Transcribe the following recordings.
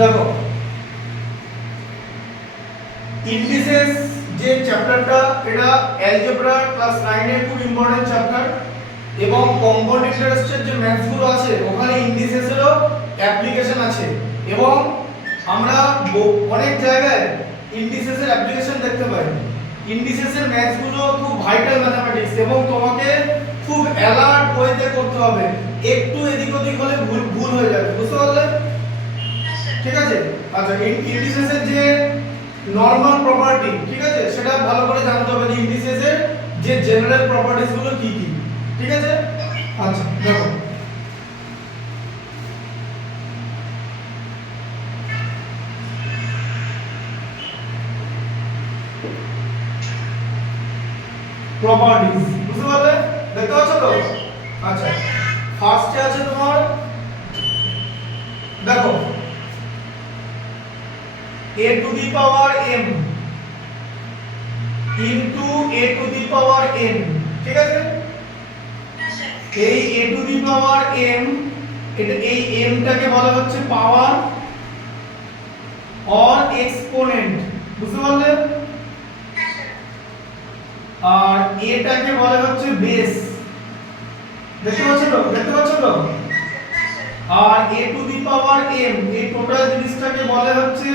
দেখো ইন্ডিসেস যে চ্যাপ্টারটা এটা অ্যালজেব্রা ক্লাস 9 এর খুব ইম্পর্টেন্ট চ্যাপ্টার এবং কম্পাউন্ড ইন্টারেস্টের যে ম্যাথস গুলো আছে ওখানে ইন্ডিসেসেরও অ্যাপ্লিকেশন আছে এবং আমরা অনেক জায়গায় ইন্ডিসেসের অ্যাপ্লিকেশন দেখতে পাই। ইন্ডিসেসের ম্যাথস গুলো খুব ভাইটাল ম্যাথমেটিক্স এবং তোমাকে খুব অ্যালার্ট ওয়েতে করতে হবে, একটু এদিক ওদিক হলে ভুল হয়ে যাবে, বুঝতে পারলে? ঠিক আছে। আচ্ছা ইন্ডিসেসের যে নরমাল প্রপার্টি, ঠিক আছে, সেটা ভালো করে জানতে হবে যে ইন্ডিসেসের যে জেনারেল প্রপার্টিজ গুলো কি কি, ঠিক আছে। আচ্ছা দেখো প্রপার্টিজ, বুঝতে পারলে? দেখতে পাচ্ছ তো? আচ্ছা ফার্স্টে আছে তোমার, দেখো a to the power m into a to the power n, ঠিক আছে। এই a to the power m, এটা এই m টাকে বলা হচ্ছে পাওয়ার অর এক্সপোনেন্ট, বুঝতে পারলে? আর এটাকে বলা হচ্ছে বেস, দেখতে পাচ্ছ তো? দেখতে পাচ্ছ তো? আর a to the power m এই টোটাল জিনিসটাকে বলা হচ্ছে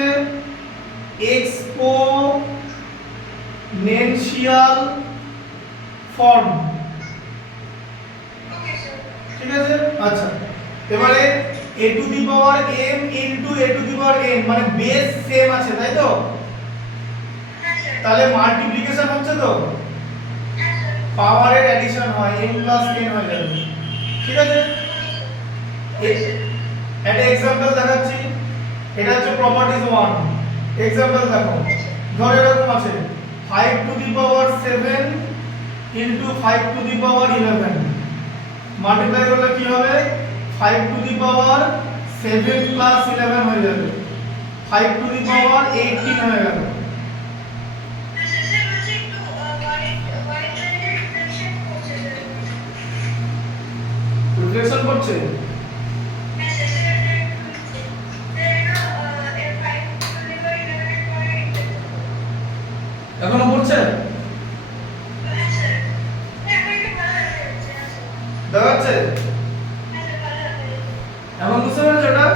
এক্সপোনেনশিয়াল ফর্ম, ঠিক আছে। আচ্ছা এবারে a to the power m into a to the power n মানে বেস সেম আছে, তাই তো? তাহলে মাল্টিপ্লিকেশন হচ্ছে তো, পাওয়ারের অ্যাডিশন হয়, m প্লাস n হয়ে যাবে, ঠিক আছে। একটা एग्जांपल দেখাচ্ছি, এটা হচ্ছে প্রপার্টিজ 1। एग्जांपल দেখো, ধরো এরকম আছে 5 to the power 7 into 5 to the power 11 multiply করলে কি হবে? 5 টু দি পাওয়ার 7 প্লাস 11 হয়ে যাবে, 5 টু দি পাওয়ার 18 হয়ে গেল। রিফ্লেকশন করছে? এখনো পড়ছে? দেখাচ্ছে? এখন বুঝতে পেরেছো এটা?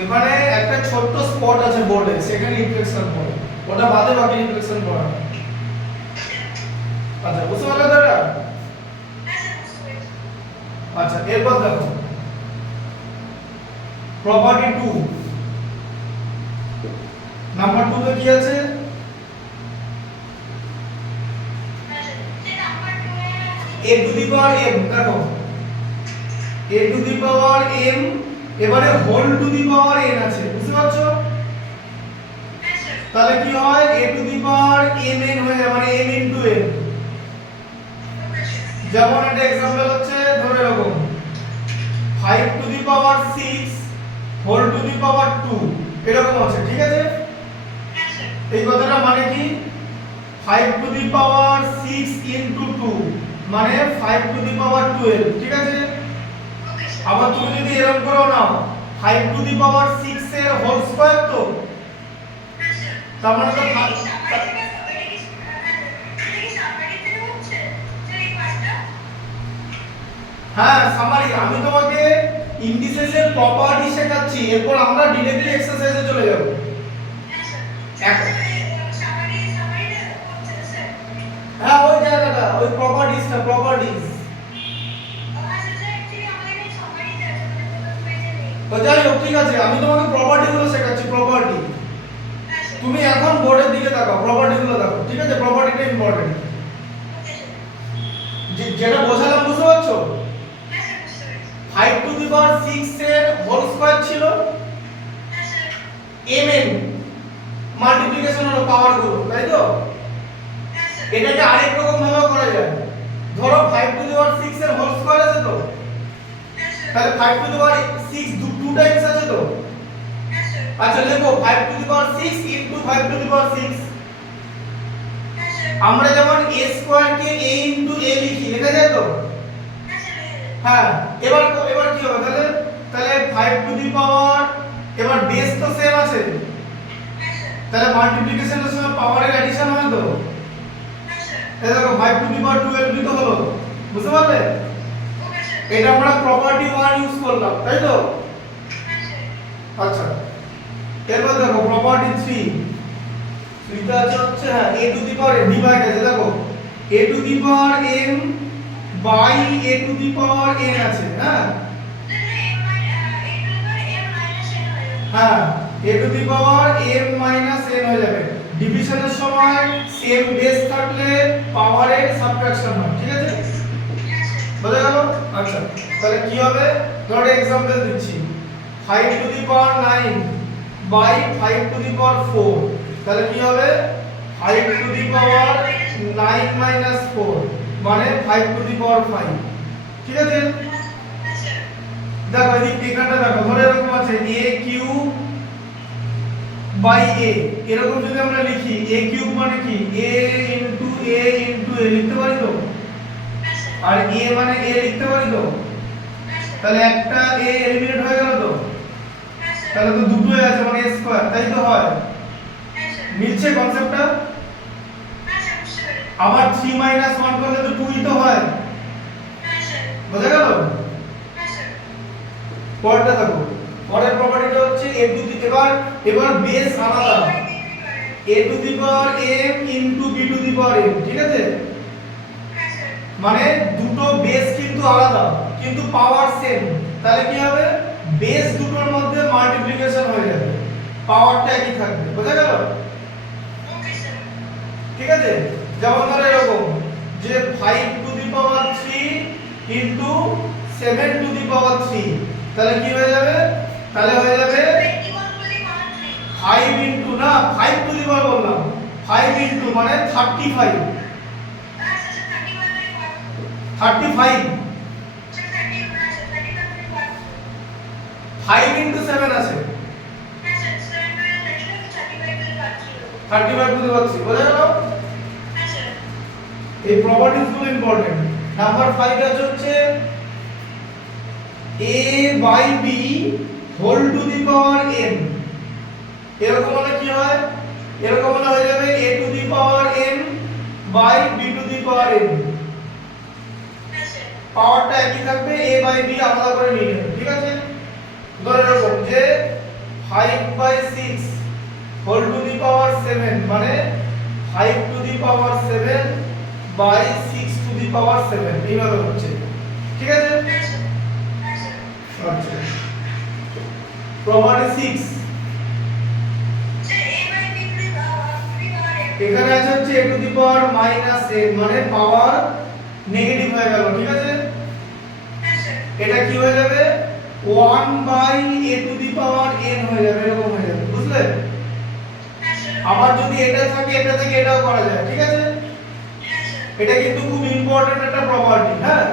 এখানে একটা ছোট্ট স্পট আছে বোর্ডে, সেখানে রিফ্লেকশন পড়ে, ওটা বাদে বাকি রিফ্লেকশন পড়ে না। আচ্ছা বুঝতে পারলে তো এটা? আচ্ছা এরপর দেখো প্রপার্টি 2 নাম্বার 2 তে কি আছে? a to the power m, দেখো a to the power m এবারে whole to the power n আছে, বুঝতে পারছো? তাহলে কি হয়? a to the power mn হয়ে যায়, মানে m ইনটু n। যেমন একটা एग्जांपल হচ্ছে ধরে এরকম 5 to the power 6 whole to the power 2 এরকম আছে, ঠিক আছে। এই কথাটা মানে কি? 5 টু দি পাওয়ার 6 ইনটু 2 মানে 5 টু দি পাওয়ার 12, ঠিক আছে। আবার তুমি যদি এরকম করো নাও 5 টু দি পাওয়ার 6 এর হোল স্কয়ার, তো তার মানে তো হ্যাঁ সামারি। আমি তোমাকে ইন্ডিসেসের প্রপার্টি শেখাচ্ছি, এরপর আমরা ডিরেক্টলি এক্সারসাইজে চলে যাব। হ্যাঁ ওই জায়গাটা, ওই প্রপার্টিজটা, প্রপার্টিজ। তো যাই হোক, ঠিক আছে, আমি তোমাকে প্রপার্টিগুলো শেখাচ্ছি, প্রপার্টি। তুমি এখন বোর্ডের দিকে তাকাও, প্রপার্টিগুলো দেখো, ঠিক আছে। প্রপার্টিটা ইম্পর্টেন্ট, যেটা বোঝালাম বুঝতে পারছো? 5 টু দি পাওয়ার 6 এর হোল স্কয়ার ছিল mn, মাল্টিপ্লিকেশন হলো পাওয়ার গুলো, তাই তো? এটাকে আরেক রকম ভাবে করা যায়। ধরো 5 টু দি পাওয়ার 6 এর হোল স্কয়ার আছে তো, তাহলে 5 টু দি পাওয়ার 6 2 টাইমস আছে তো। আচ্ছা লেখো 5 to the power 6 into 5 to the power 6। আমরা যেমন a স্কয়ার কে a ইনটু a লিখি, লেখা যায় তো? হ্যাঁ এবার কি হবে তাহলে? তাহলে 5 টু দি পাওয়ার, এবার বেস তো সেম আছে, তাহলে মাল্টিপ্লিকেশনের সময় পাওয়ারের অ্যাডিশন হয় তো। এই দেখো 5 টু দি পাওয়ার 12 কি তো হলো, বুঝতে পারলে? এটা আমরা প্রপার্টি 1 ইউজ করলাম, তাই তো? আচ্ছা, এরপর দেখো প্রপার্টি 3 টা আছে হচ্ছে হ্যাঁ a to the power divide আছে, দেখো a to the power m by a to the power n আছে, হ্যাঁ হ্যাঁ a to the power m minus n হয়ে যাবে। ডিভিশনের সময় সেম বেস থাকলে পাওয়ারের সাবট্রাকশন হয়, ঠিক আছে? বোঝা গেল? আচ্ছা, তাহলে কি হবে? ধরো एग्जांपल দিচ্ছি, 5 to the power 9 by 5 to the power 4, তাহলে কি হবে? 5 টু দি পাওয়ার 9 মাইনাস 4 মানে 5 টু দি পাওয়ার 5, ঠিক আছে? দেখো এখানটা দেখো, ধরে এরকম আছে a কিউব বাই a, এরকম যদি আমরা লিখি a কিউব মানে কি a into a into a লিখতে পারি তো, আর a মানে a লিখতে পারি তো, তাহলে একটা a এলিমিনেট হয়ে গেল তো, তাহলে তো দুটোই আছে মানে a স্কয়ার, তাই তো হয়? মিলছে কনসেপ্টটা? আবার 3 1 করলে তো 2 ই তো হয়, বোঝা গেল? পরেরটা দেখো, পরের প্রপার্টিটা হচ্ছে a টু দি, এবার বেস আলাদা, a to the power m into b to the power m, ঠিক আছে? মানে দুটো বেস কিন্তু আলাদা কিন্তু পাওয়ার সেম, তাহলে কি হবে? বেস দুটোর মধ্যে মাল্টিপ্লিকেশন হয়ে যাবে, পাওয়ারটা একই থাকবে, বোঝা গেল? ঠিক আছে? যেমন ধরো এরকম যে 5 to the power 3 into 7 to the power 3, তাহলে কি হয়ে যাবে? তাহলে হয়ে যাবে 5 ইনটু না 5 টু দি পাওয়ার বললাম, 5 ইনটু মানে 35, 35 5 ইনটু 7 আছে 35 টু দি পাওয়ার 3, বোঝা গেল? এই প্রপার্টিজ গুলো ইম্পর্টেন্ট। নাম্বার 5 আছে হচ্ছে a by b whole to the power n, এরকম হলে কি হয়? এরকম হলে হয়ে যাবে a to the power n by b to the power n, পাওয়ারটা একই থাকবে, a বাই b আলাদা করে নিয়ে নেবে, ঠিক আছে? ধরে এরকম যে 5 by 6 whole to the power 7 মানে 5 to the power 7 by 6 to the power 7, এইভাবে হচ্ছে, ঠিক আছে? আচ্ছা, প্রপার্টি 6 এখানে আছে হচ্ছে a to the power minus n মানে পাওয়ার নেগেটিভ হয়ে গেল, ঠিক আছে? এটা কি হয়ে যাবে? 1 by a to the power n হয়ে যাবে, এরকম হয়ে যাবে, বুঝলে? আবার যদি এটা থাকে এটা থেকে এটাও করা যায়, ঠিক আছে? এটা কিন্তু খুব ইম্পর্টেন্ট একটা প্রপার্টি, হ্যাঁ?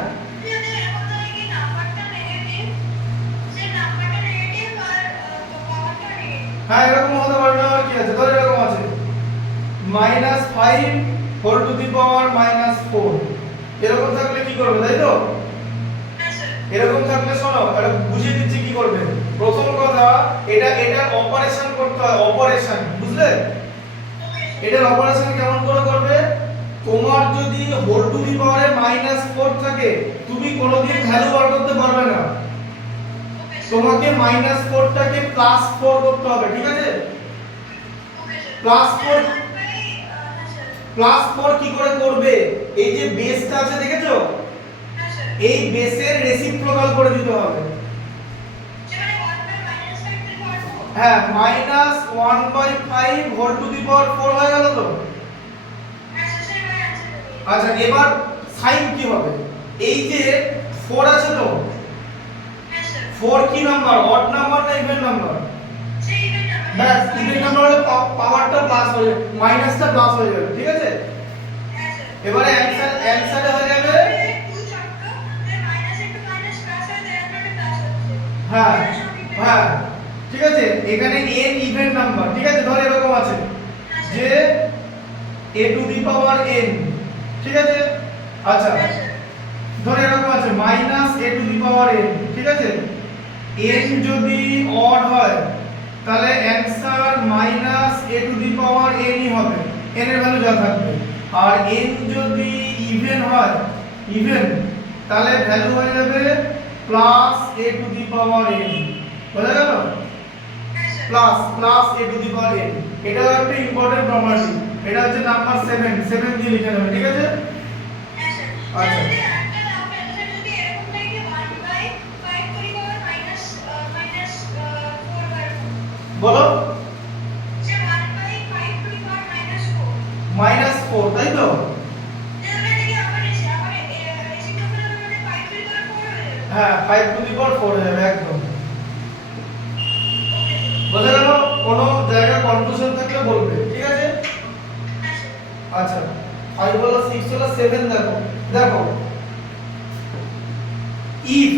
হ্যাঁ এরকম হতে পারে না, আর কি আছে? ধর এরকম আছে -5 হোল টু দি পাওয়ার -4, এরকম থাকলে কি করবে, তাই তো? এরকম থাকলে শোনো, এটা বুঝিয়ে দিচ্ছি কি করবে। প্রথম কথা, এটার অপারেশন করতে হয়, অপারেশন, বুঝলে? এটার অপারেশন কেমন করে করবে? তোমার যদি হোল টু দি পাওয়ারে -4 থাকে, তুমি কোনোদিন ভ্যালু বার করতে পারবে না, তোমাকে -4 টাকে +4 করতে হবে, ঠিক আছে? +4 কি করে করবে? এই যে বেসটা আছে দেখেছো, এই বেসের রেসিপ্রোকাল করে দিতে হবে। হ্যাঁ -1/5 হোল টু দি পাওয়ার 4 হয়ে গেল তো। আচ্ছা, এবার সাইন কি হবে? এই যে 4 আছে তো, 4 কি নাম্বার? অড নাম্বার না ইভেন নাম্বার? ব্যাস, ইভেন নাম্বার হলে পাওয়ারটা প্লাস হয়ে যাবে, মাইনাসটা প্লাস হয়ে যাবে, ঠিক আছে? এবারে অ্যানসারে হয়ে যাবে হ্যাঁ হ্যাঁ, ঠিক আছে? এখানে n ইভেন নাম্বার, ঠিক আছে? ধর এরকম আছে যে a to the power n, ঠিক আছে? আচ্ছা, ধর এরকম আছে -a to the power n, ঠিক আছে? n যদি অড হয় তাহলে answer minus a to the power n ই হবে, n এর ভ্যালু যা থাকবে। আর n যদি ইভেন হয়, ইভেন, তাহলে ভ্যালু হয়ে যাবে plus a to the power n। বোঝা গেল? Plus a to the power n, এটাও একটা ইম্পর্টেন্ট প্রপার্টি। এটা হচ্ছে নাম্বার 7, 7 দিয়ে লিখে নেবে, ঠিক আছে? আচ্ছা, বলো। -4, তাই তো? হ্যাঁ, 5 টু দি পাওয়ার 4 হয়ে যাবে একদম। বোঝা গেল? কোনো জায়গায় কনফিউশন থাকলে বলবে, ঠিক আছে? আচ্ছা, 5 হলো 6 হলো 7, দেখো দেখো if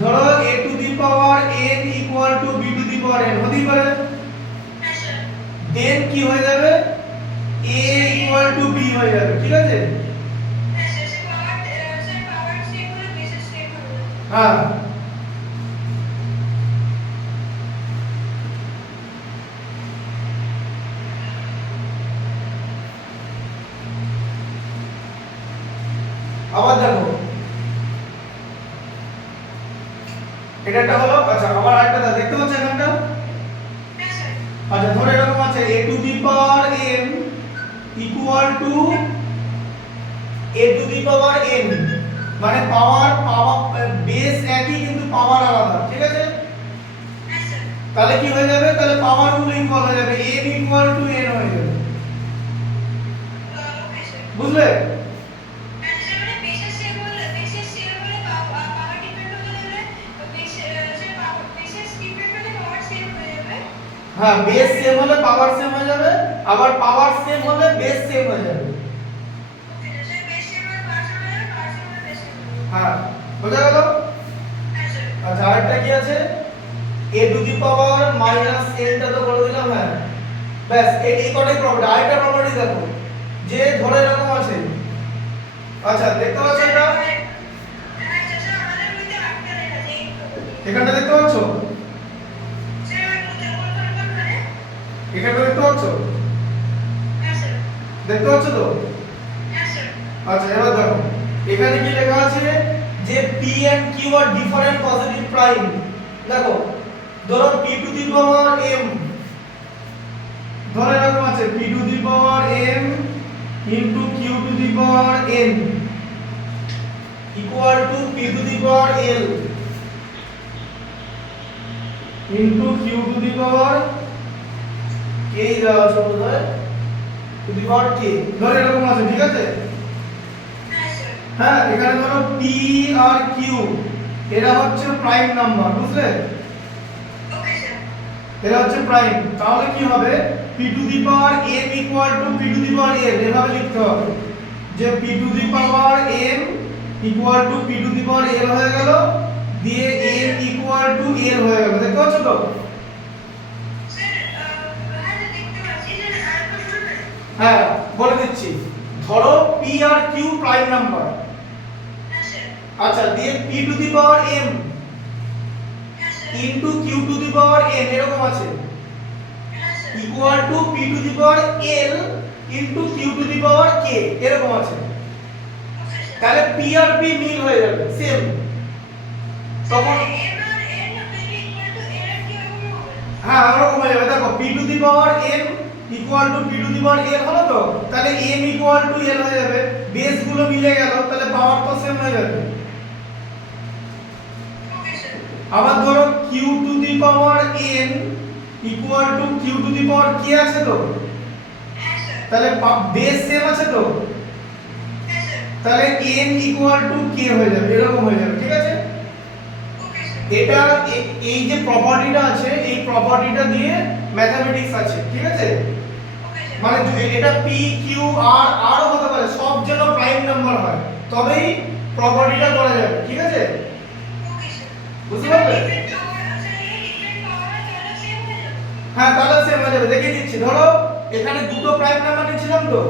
ধরো a to the power n equal two b to the power n হতেই পারে, দেন কি হয়ে যাবে, a ইকুয়াল টু b হয়ে যাবে, ঠিক আছে? হ্যাঁ, আবার দেখো এটা একটা হলো। আচ্ছা, আবার আরেকটা দেখতে পাচ্ছ এখানটা? আচ্ছা, ধরো এরকম আছে a to the power n equal two a to the power n, মানে পাওয়ার বেস একই কিন্তু পাওয়ার আলাদা, ঠিক আছে? তাহলে কি হয়ে যাবে, তাহলে পাওয়ার গুলো ইকুয়াল হয়ে যাবে, n ইকুয়াল টু n হয়ে যাবে, বুঝলে? হ্যাঁ, বেস সেম হলে পাওয়ার সেম হয়ে যাবে, আবার পাওয়ার সেম হলে বেস সেম হয়ে যাবে। হ্যাঁ, বোঝা গেল? আচ্ছা, আরেকটা কি আছে, a to the power minus n টা তো করে দিলাম। হ্যাঁ, ব্যাস, এই কটাই প্রপার্টি। আরেকটা প্রপার্টি দেখো, যে ধরে এরকম আছে। আচ্ছা, দেখতে পাচ্ছ এটা? এখানটা দেখতে পাচ্ছ? এখানটা দেখতে পাচ্ছ? দেখতে পাচ্ছ তো? আচ্ছা, এবার দেখো এখানে কি লেখা আছে, যে p and q আর ডিফারেন্ট পজিটিভ প্রাইম। দেখো, ধরো p to the power m, ধরো এরকম আছে p to the power m into q to the power n equal to p to the power l into q to the power এই দেওয়া আছে বোধহয় two the power k। ধরো এরকম আছে, ঠিক আছে? হ্যাঁ, এখানে ধরো p আর q এরা হচ্ছে প্রাইম নাম্বার, বুঝলে? এরা হচ্ছে প্রাইম। তাহলে কি হবে, p to the power m equal to p to the power l, এভাবে লিখতে হবে যে p to the power m equal to p to the power l হয়ে গেল, দিয়ে m ইকুয়াল টু l হয়ে গেল। দেখতে পাচ্ছ তো? হ্যাঁ, বলে দিচ্ছি। ধরো p আর q প্রাইম নাম্বার, আচ্ছা, দিয়ে p to the power m into q to the power n এরকম আছে, equal to p to the power l into q to the power k এরকম আছে। তাহলে p আর p মিল হয়ে যাবে, সেম। তখন হ্যাঁ, এরকম হয়ে যাবে। দেখো, p to the power m equal to p to the power l হলো তো, তাহলে m ইকুয়াল টু l হয়ে যাবে, বেস গুলো মিলে গেল, তাহলে পাওয়ার তো সেম হয়ে যাবে। আবার ধরো q to the power n equal two q to the power k আছে তো, তাহলে বেস সেম আছে তো, তাহলে n ইকুয়াল টু k হয়ে যাবে, এরকম হয়ে যাবে, ঠিক আছে? এটা এই যে প্রপার্টিটা আছে, এই প্রপার্টিটা দিয়ে ম্যাথমেটিক্স আছে, ঠিক আছে? মানে এটা p q r আরও হতে পারে, সব যেন প্রাইম নাম্বার হয়, তবেই প্রপার্টিটা করা যাবে, ঠিক আছে? বুঝতে পারলে? হ্যাঁ, তাহলে সেম হয়ে যাবে। দেখিয়ে দিচ্ছি। ধরো এখানে দুটো প্রাইম নাম্বার নিয়েছিলাম তো,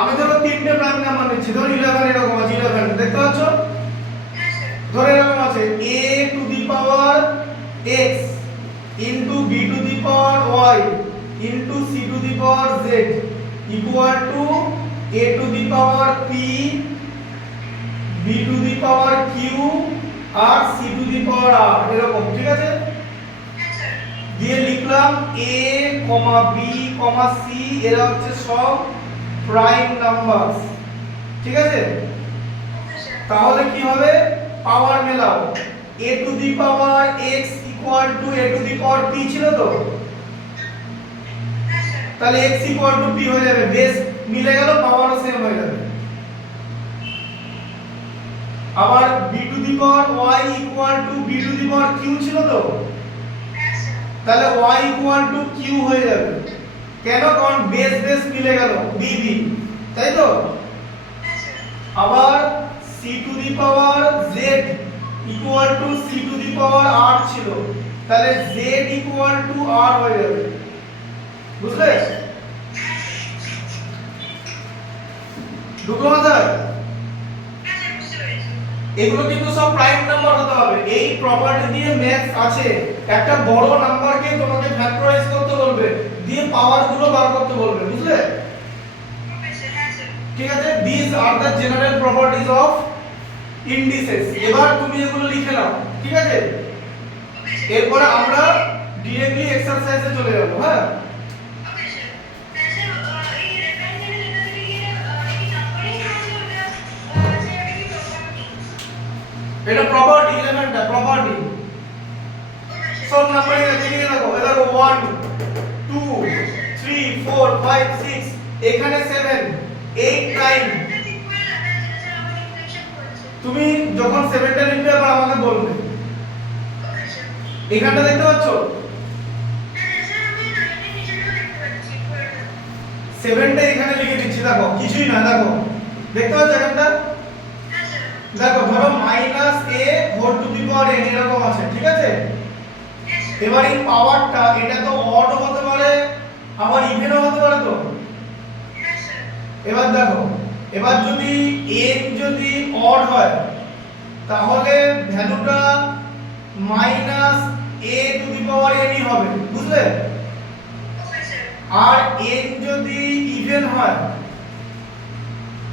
আমি ধরো তিনটে প্রাইম নাম্বার নিচ্ছি। ধরো 11 এরকম আছে, 11 দেখতে পাচ্ছ? ধরে এরকম x into b to the power y into c to the power z equal to a to the power p b to the power q R c to the power r এরকম, ঠিক আছে? দিয়ে লিখলাম a, b, c এরা হচ্ছে সব prime numbers, ঠিক আছে? তাহলে কি হবে, পাওয়ার মেলাও, a to the power x equal to a to the power p ছিল তো, তাহলে x equal to p হয়ে যাবে, বেস মিলে গেল, পাওয়ারও সেম হয়ে যাবে। আবার b to the power y equal to b to the power q ছিল তো, তাহলে y equal to q হয়ে যাবে। কেন? কারণ বেস মিলে গেল, b b, তাই তো? আবার c to the power z equal to c to the power r ছিল, তাহলে z equal to r হয়ে যাবে, বুঝলে? ঢুকলো মাথায়? এগুলো কিন্তু সব প্রাইম নাম্বার হতে হবে। এই প্রপার্টি দিয়ে ম্যাথস আছে, একটা বড় নাম্বারকে তোমাকে ফ্যাক্টরাইজ করতে বলবে, দিয়ে পাওয়ার গুলো বার করতে বলবে, বুঝলে? ঠিক আছে, these are the general properties of indices। এবার তুমি এগুলো লিখে নাও, ঠিক আছে? এরপরে আমরা ডিরেক্টলি এক্সারসাইজে চলে যাব। হ্যাঁ, এটা প্রপার্টি, এলিমেন্টটা প্রপার্টি, সব নাম্বারিং আছে, লিখে রাখো। এটা 1 2 3 4 5 6, এখানে 7 8 9। তুমি যখন 7টা লিখবে আবার আমাকে বলবে। এখানটা দেখতে পাচ্ছ, 7টা এখানে লিখে দিচ্ছি, দেখো কিছুই না, দেখো দেখতে পাচ্ছ এখানটা, দেখো ধরো -a whole to the power n এরকম আছে, ঠিক আছে? এবার এই পাওয়ারটা, এটা তো অড হতে পারে আবার ইভেনও হতে পারে তো। এবার দেখো, এবার যদি n যদি অড হয় তাহলে ভ্যালুটা -a to the power n ই হবে, বুঝলে? আর n যদি ইভেন হয়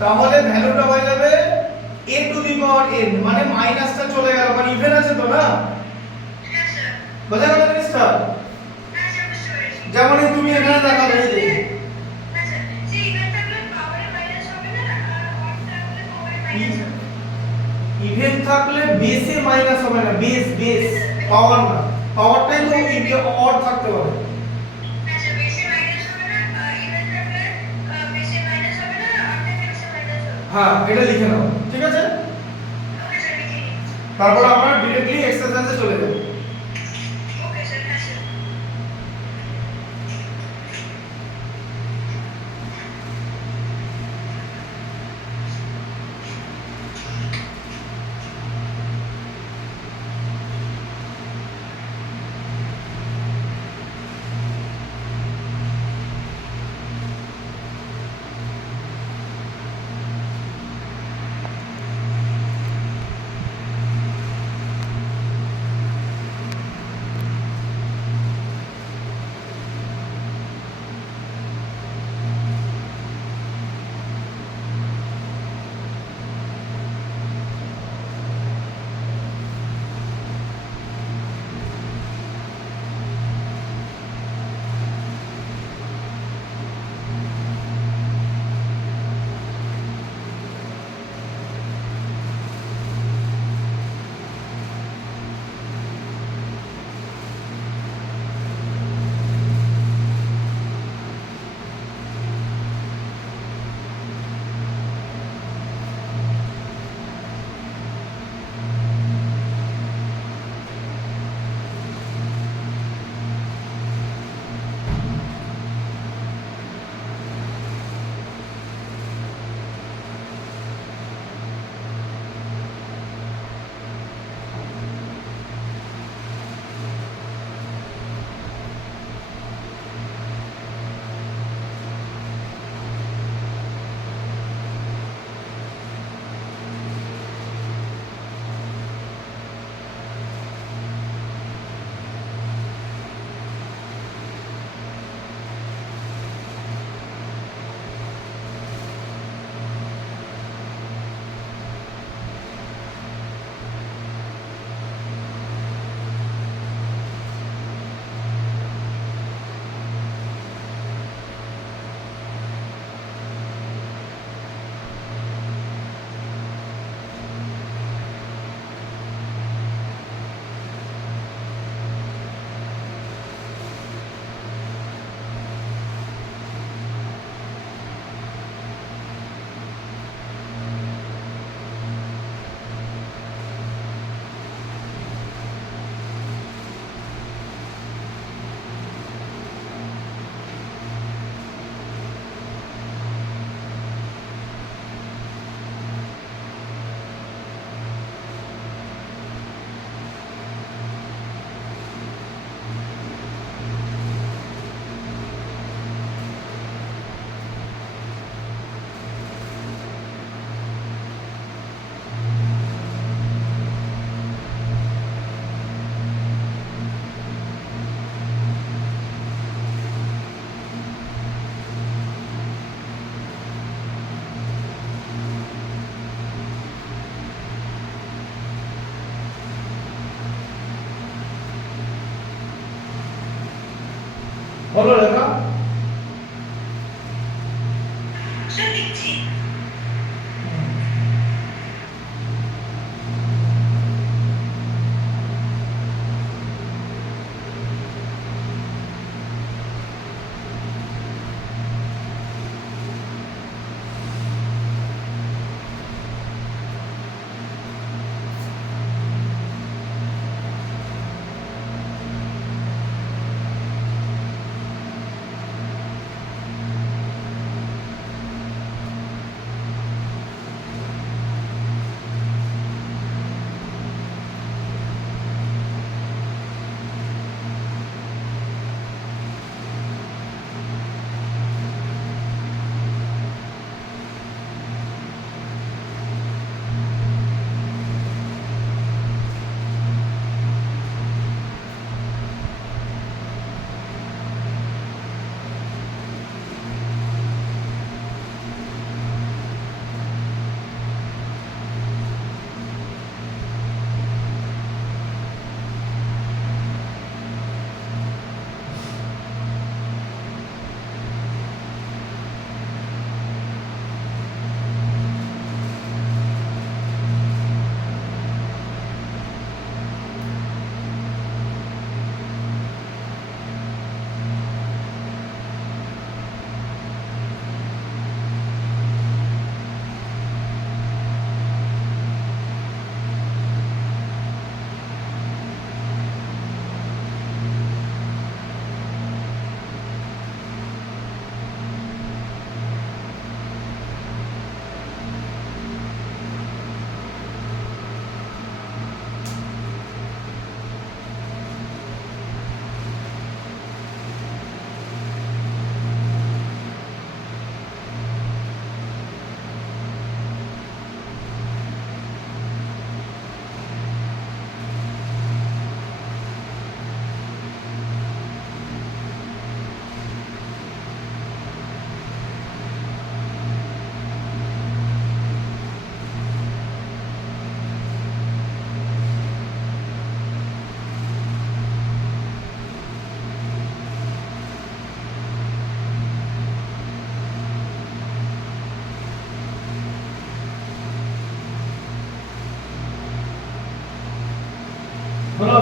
তাহলে ভ্যালুটা হয়ে যাবে a to the power n, মানে মাইনাসটা চলে গেল, কারণ ইভেন আছে তো না। বোঝা গেল জিনিসটা? যেমন তুমি এখানে দেখালে, এই যে ইভেন থাকলে বেসে মাইনাস হবে না, বেস পাওয়ার না, পাওয়ারটাই তো ইভেন অড থাকতে পারে। হ্যাঁ, এটা লিখে নাও, ঠিক আছে? তারপর আমরা ডিরেক্টলি এক্সারসাইজে চলে যাব। বলো লেখা। বলো।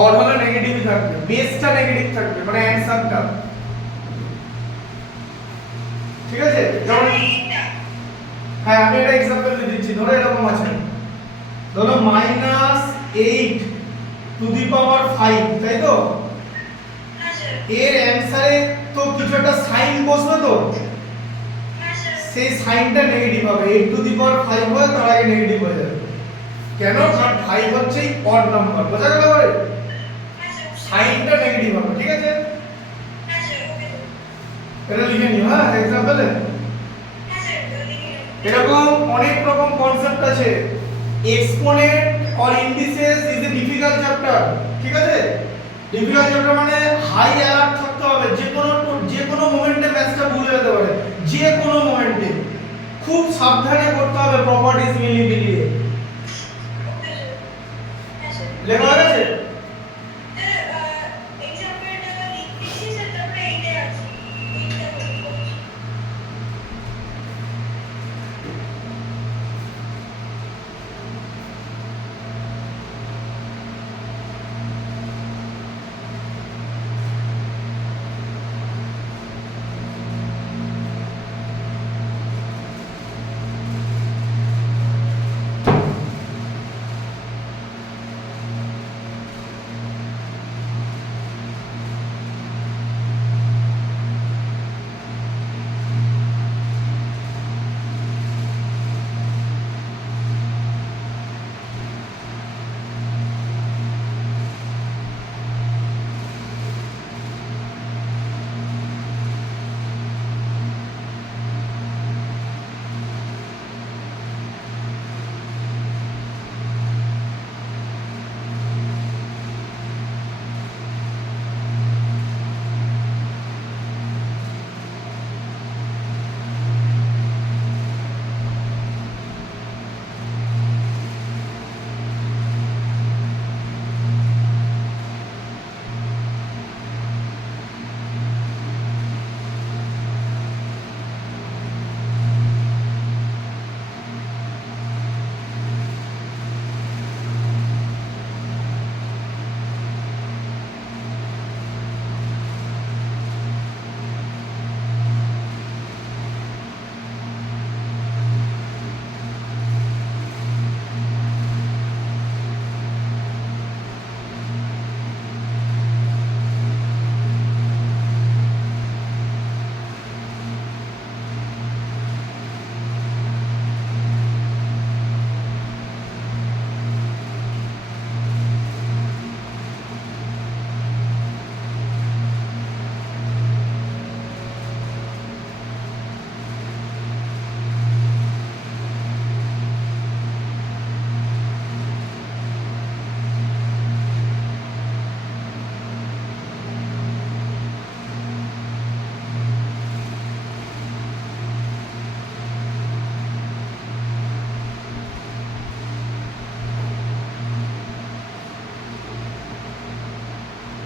অড হলে নেগেটিভই থাকবে, বেসটা নেগেটিভ থাকবে, মানে অ্যানসারটা। ঠিক আছে? যেমন হ্যাঁ, আমি একটা एग्जांपल দিচ্ছি। ধরো এরকম আছে, ধরো -8 টু দি পাওয়ার 5, তাই তো? এর অ্যানসারে তো কিছু একটা সাইন বসবে তো, সেই সাইনটা নেগেটিভ হবে। 8 টু দি পাওয়ার 5 হয়, তার আগে নেগেটিভ হয়ে যাবে। কেন? কারণ 5 হচ্ছে অড নাম্বার, বোঝা গেল? এবারে সাইনটা নেগেটিভ হবে, ঠিক আছে? এটা লিখে নিও, হ্যাঁ, एग्जांपल-এ। এরকম অনেক রকম কনসেপ্ট আছে। Exponent or indices is a difficult chapter, ঠিক আছে? ডিফিকাল্ট চ্যাপ্টার মানে হাই অ্যালার্ট থাকতে হবে। যে কোনো মোমেন্টে ম্যাথটা ভুল হয়ে যেতে পারে, যে কোনো মোমেন্টে খুব সাবধানে করতে হবে, প্রপার্টিজ মিলিয়ে। লেখা হয়ে গেছে?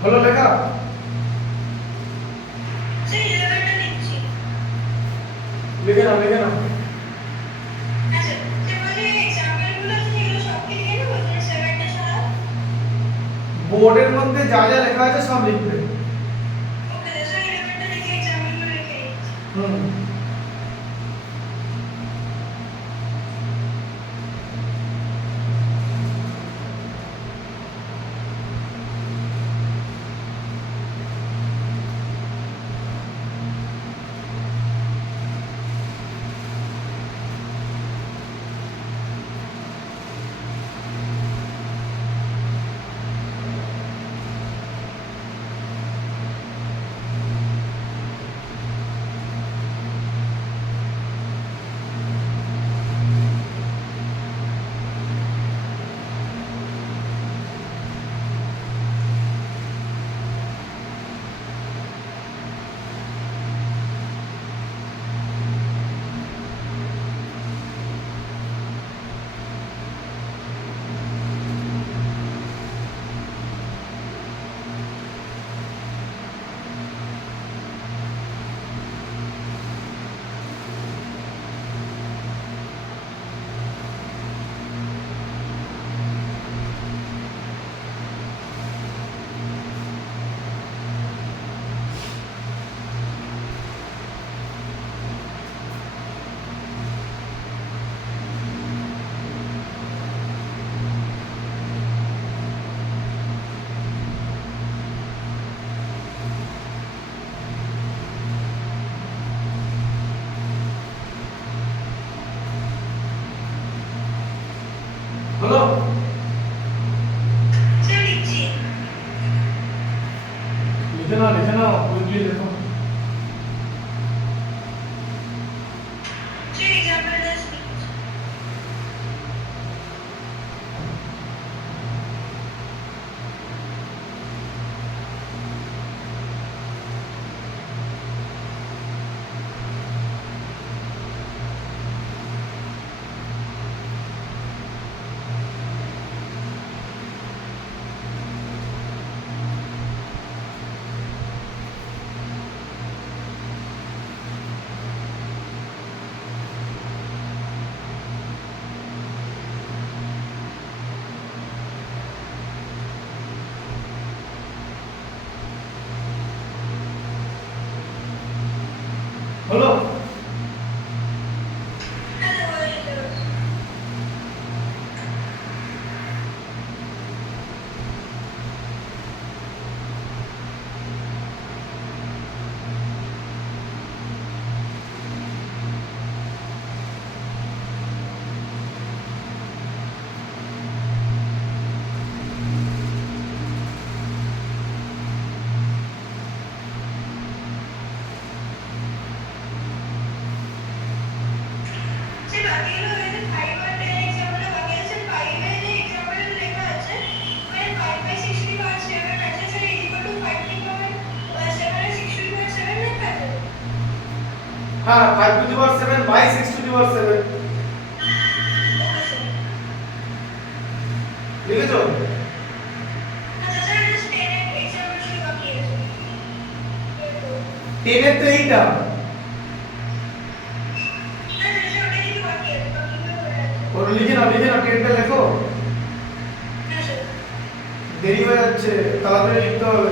হলো লেখা? সেই 11টা লিখছি। লিখে নাও লিখে নাও। আচ্ছা, যে বলে এক্সাম্পল গুলো আছে সেগুলো সব কি লিখে নেবো? যে 7টা ছাড়াও? বোর্ডের মধ্যে যা যা লেখা আছে সব লিখবে। ওকে, তো 11টা লিখে এক্সাম্পল গুলো লিখে নিচ্ছি। হুম। হলো? সে লিখছি। লিখে নাও কুইকলি লেখো। সে এক্সাম্পলটা লিখছি। হলো? হ্যালো, হলো। সে বাকিগুলো হয়েছে 5 আর 10 এক্সাম্পল বাকি আছে। 5 এর যে এক্সাম্পল লেখা আছে মানে 5 by 60 power 7 আছে, sir is equal to 5 to power 7 আর 6 টু পাওয়ার 7 লেখা আছে। হ্যাঁ 5 to the power 7 by 6 to the power 7 okay sir. লিখেছো? আচ্ছা স্যার, জাস্ট 10 এর এক্সাম্পল শুধু বাকি আছে। 10 এর তো এইটা। হ্যাঁ স্যার, ওটাই শুধু বাকি আছে, বাকিগুলো হয়ে আছে। ওটা লিখে নাও 10টা লেখো। হ্যাঁ স্যার। দেরি হয়ে যাচ্ছে, তাড়াতাড়ি লিখতে হবে।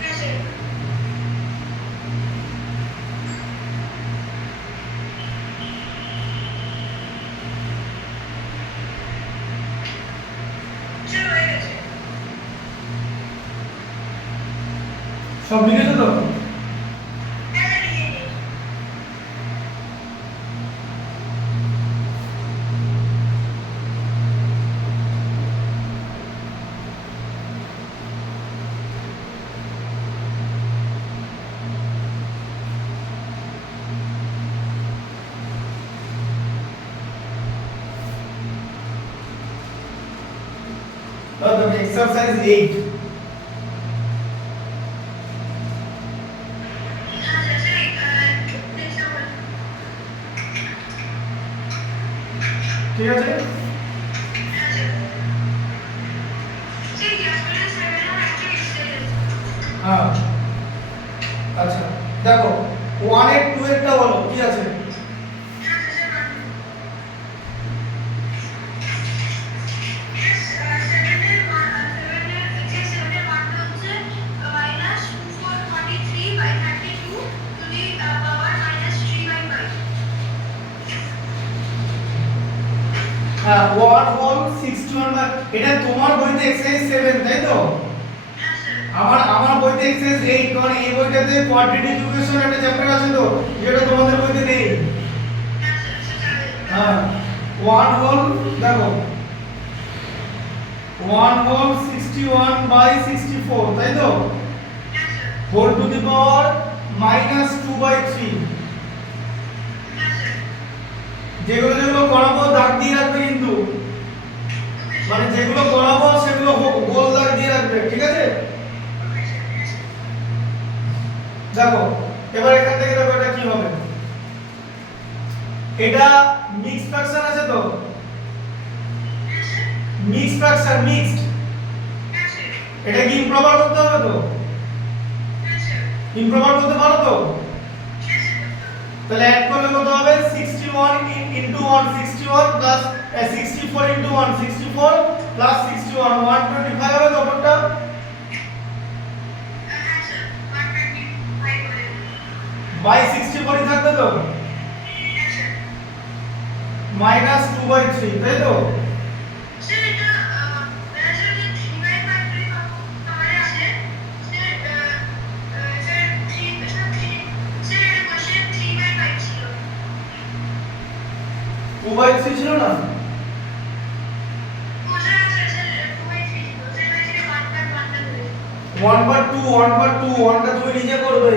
হ্যাঁ স্যার। স্যার হয়ে গেছে। সব লিখেছো তো? হ্যাঁ স্যার, লিখে নিয়েছি। The exercise 8. হ্যাঁ স্যার, স্যার এক্সাম্পল। ঠিক আছে? হ্যাঁ স্যার। সেই এক্সাম্পল 7 আর 8 এর হ্যাঁ আচ্ছা দেখো 1 এর 2 এরটা বলো কি আছে হ্যাঁ 1 হোল 61 এটা তোমার বইতে এক্সারসাইজ 7 তাই তো আমার বইতে এক্সারসাইজ 8 কারণ এই বইটাতে কোয়াড্রেটিক ইকুয়েশন একটা চ্যাপ্টার আছে তো যেটা তোমাদের বইতে নেই হ্যাঁ 1 হোল দেখো 1 হোল 61 বাই 64 তাই তো হোল টু দি পাওয়ার -2/3 যেগুলো করাবো দাগ দিয়ে রাখবে কিন্তু মানে যেগুলো করাবো সেগুলো গোল দাগ দিয়ে রাখবে ঠিক আছে দেখো এবার এখান থেকে দেখো এটা কি হবে এটা মিক্স ফ্র্যাকশন আছে তো মিক্স ফ্র্যাকশন মিক্সড এটা কি ইমপ্রপার করতে হবে তো ইমপ্রপার করতে পারো তো তাহলে অ্যাড করলে কত হবে 61 into 1 61 plus 64 into 1 64 plus 61 125 হবে তো ওপরটা বাই 64 ই থাকবে তো -2/3 তাই তো বাই 3 ছিল না 1/2 1টা তুমি নিজে করবে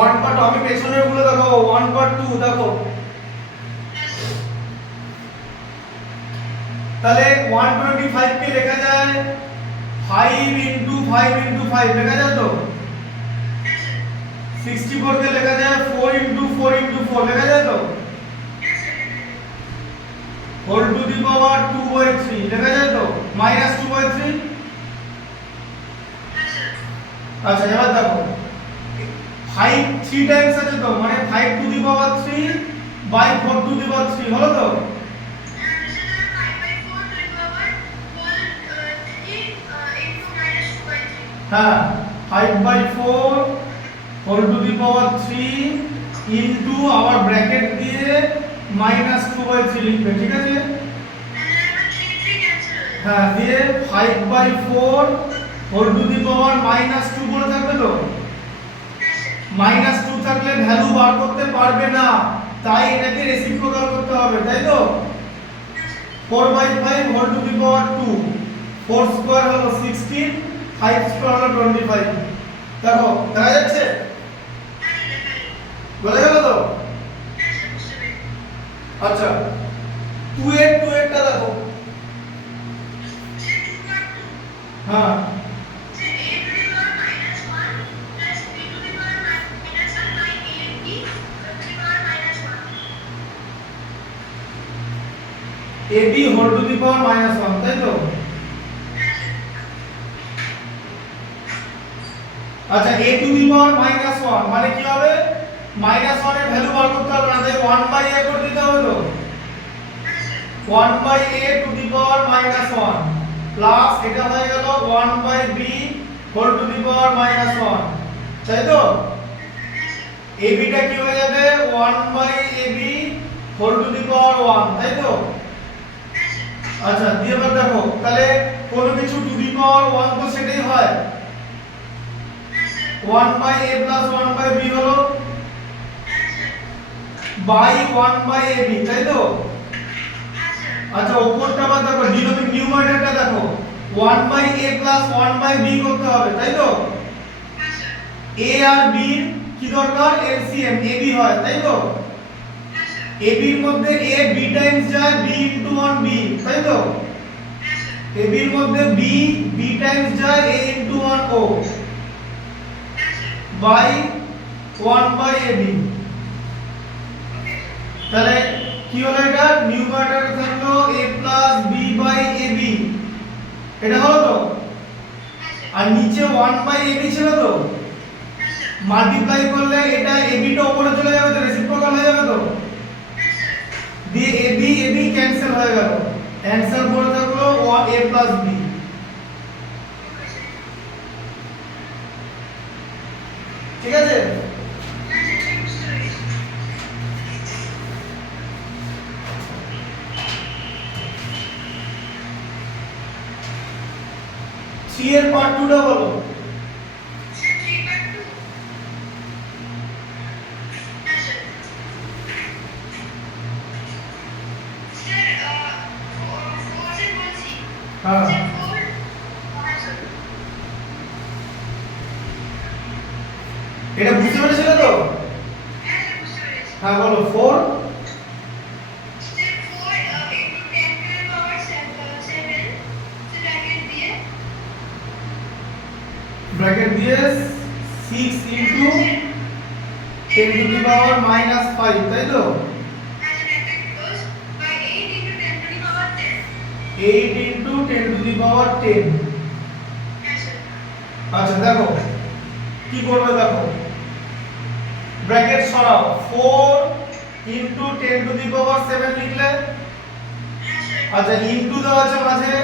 1/2 আমি পেছনের গুলো দেখো 1/2 দেখো তাহলে 125 কে লেখা যায় 5 into 5 into 5 লেখা যায় তো 64 কে লেখা যায় 4 into 4 into 4 লেখা যায় তো হোল টু দি পাওয়ার 2/3 লেখা যায় তো -2/3 আচ্ছা এবার দেখো 5 3 টাইমস আছে তো মানে 5 to the power 3 by 4 to the power 3 হলো তো হ্যাঁ 5/4 whole to the power 3 into আবার ব্র্যাকেট দিয়ে -2/3 লিখবে ঠিক আছে হ্যাঁ দিয়ে 5/4 হোল টু দি পাওয়ার -2 বলে থাকবে তো -2 থাকলে ভ্যালু বার করতে পারবে না তাই এটাকে রেসিপ্রোকাল করতে হবে তাই তো 4/5 whole to the power 2 4 square হলো 16 5 স্কয়ার হলো 25 দেখো দেখা যাচ্ছে বলে গেল তো আচ্ছা 2 এরটা দেখো হ্যাঁ ab whole to the power -1 তাই তো আচ্ছা a টু দি পাওয়ার -1 মানে কি হবে -1 এর ভ্যালু বার করতে হবে না তাই 1/a করে দিতে হবে তো 1/a two the power -1 plus এটা হয়ে গেল 1/b whole to the power -1 তাই তো ab টা কি হয়ে যাবে 1/ab whole to the power 1 তাই তো আচ্ছা দিয়ে এবার দেখো তাহলে কোন কিছু টু দি পাওয়ার 1 তো সেটাই হয় 1/a plus 1/b হলো বাই 1/ab তাই তো আচ্ছা উপরটা আবার দেখো নিউমারেটরটা দেখো 1/a plus 1/b করতে হবে তাই তো a আর b এর কি দরকার এলসিএম ab হয় তাই তো ab এর মধ্যে a b টাইমস যায় b into 1b তাই তো ab এর মধ্যে b b টাইমস যায় a into 1o by 1/ab তাহলে কি হলো এটা নিউমারেটর থাকলো a plus b by ab এটা হলো তো আর নিচে 1/ab ছিল তো, মাল্টিপ্লাই করলে এটা ab টা উপরে চলে যাবে তো, রেসিপ্রোকাল হয়ে যাবে তো, দিয়ে ab ab ক্যান্সেল হয়ে গেল, অ্যানসার পড়ে থাকলো a প্লাস b। ঠিক আছে, সি এর পার্ট 2 টা বলো। হ্যাঁ এটা বুঝতে পেরেছিলে তো? হ্যাঁ বলো 4 ব্র্যাকেট দিয়ে 6 into 10 to the power minus 5, তাই তো? 8 ইনটু 10 টু দি পাওয়ার 10। আচ্ছা দেখো কি করবে, দেখো ব্র্যাকেট সরাও, 4 ইনটু 10 টু দি পাওয়ার 7 লিখলে, আচ্ছা ইনটু দেওয়া আছে মাঝে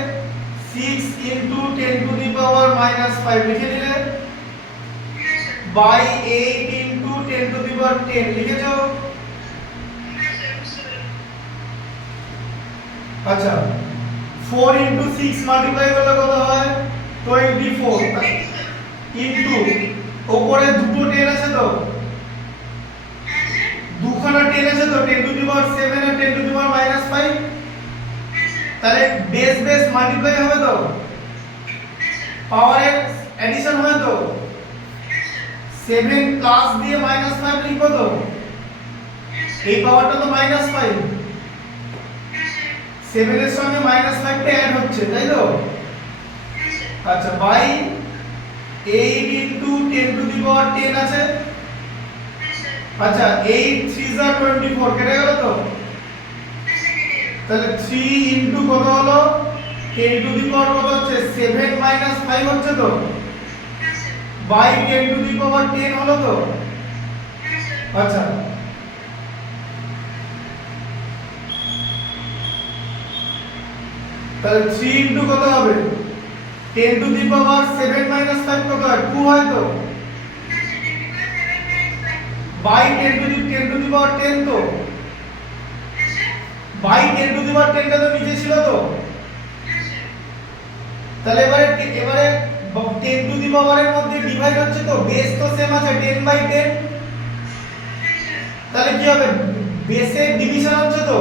6 into 10 to the power minus 5 লিখে দিলে, বাই 8 ইনটু 10 টু দি পাওয়ার 10 লিখেছো। আচ্ছা 4 ইনটু 6 মাল্টিপ্লাই করলে কত হয়? 24 ইনটু উপরে দুটো 10 আছে তো, দুখানা 10 আছে তো, 10 টু দি পাওয়ার 7 আর 10 টু দি পাওয়ার মাইনাস 5, তাহলে বেস বেস মাল্টিপ্লাই হবে তো, পাওয়ারের এডিশন হবে তো, 7 প্লাস দিয়ে মাইনাস 5 লিখবো তো, এই পাওয়ারটা তো মাইনাস 5, 7 এর সঙ্গে মাইনাস 5 টা অ্যাড হচ্ছে, তাই তো? আচ্ছা বাই 8 ইনটু 10 টু দি পাওয়ার 10 আছে, আচ্ছা 8 3 are 24 কেটে গেল তো, তাহলে 3 ইনটু কত হলো 10 টু দি পাওয়ার কত হচ্ছে 7 মাইনাস 5 হচ্ছে তো, বাই 10 টু দি পাওয়ার 10 হলো তো। আচ্ছা তাহলে 3 ইনটু কত হবে 10 টু দি পাওয়ার 7 মাইনাস 5 কত হয় 2 হয় তো, বাই 10 টু দি পাওয়ার 10 তো, বাই 10 টু দি পাওয়ার 10 টা তো নিচে ছিল তো, তাহলে এবারে 10 টু দি পাওয়ারের মধ্যে ডিভাইড হচ্ছে তো, বেস তো সেম আছে 10/10, তাহলে কি হবে বেসের ডিভিশন হচ্ছে তো,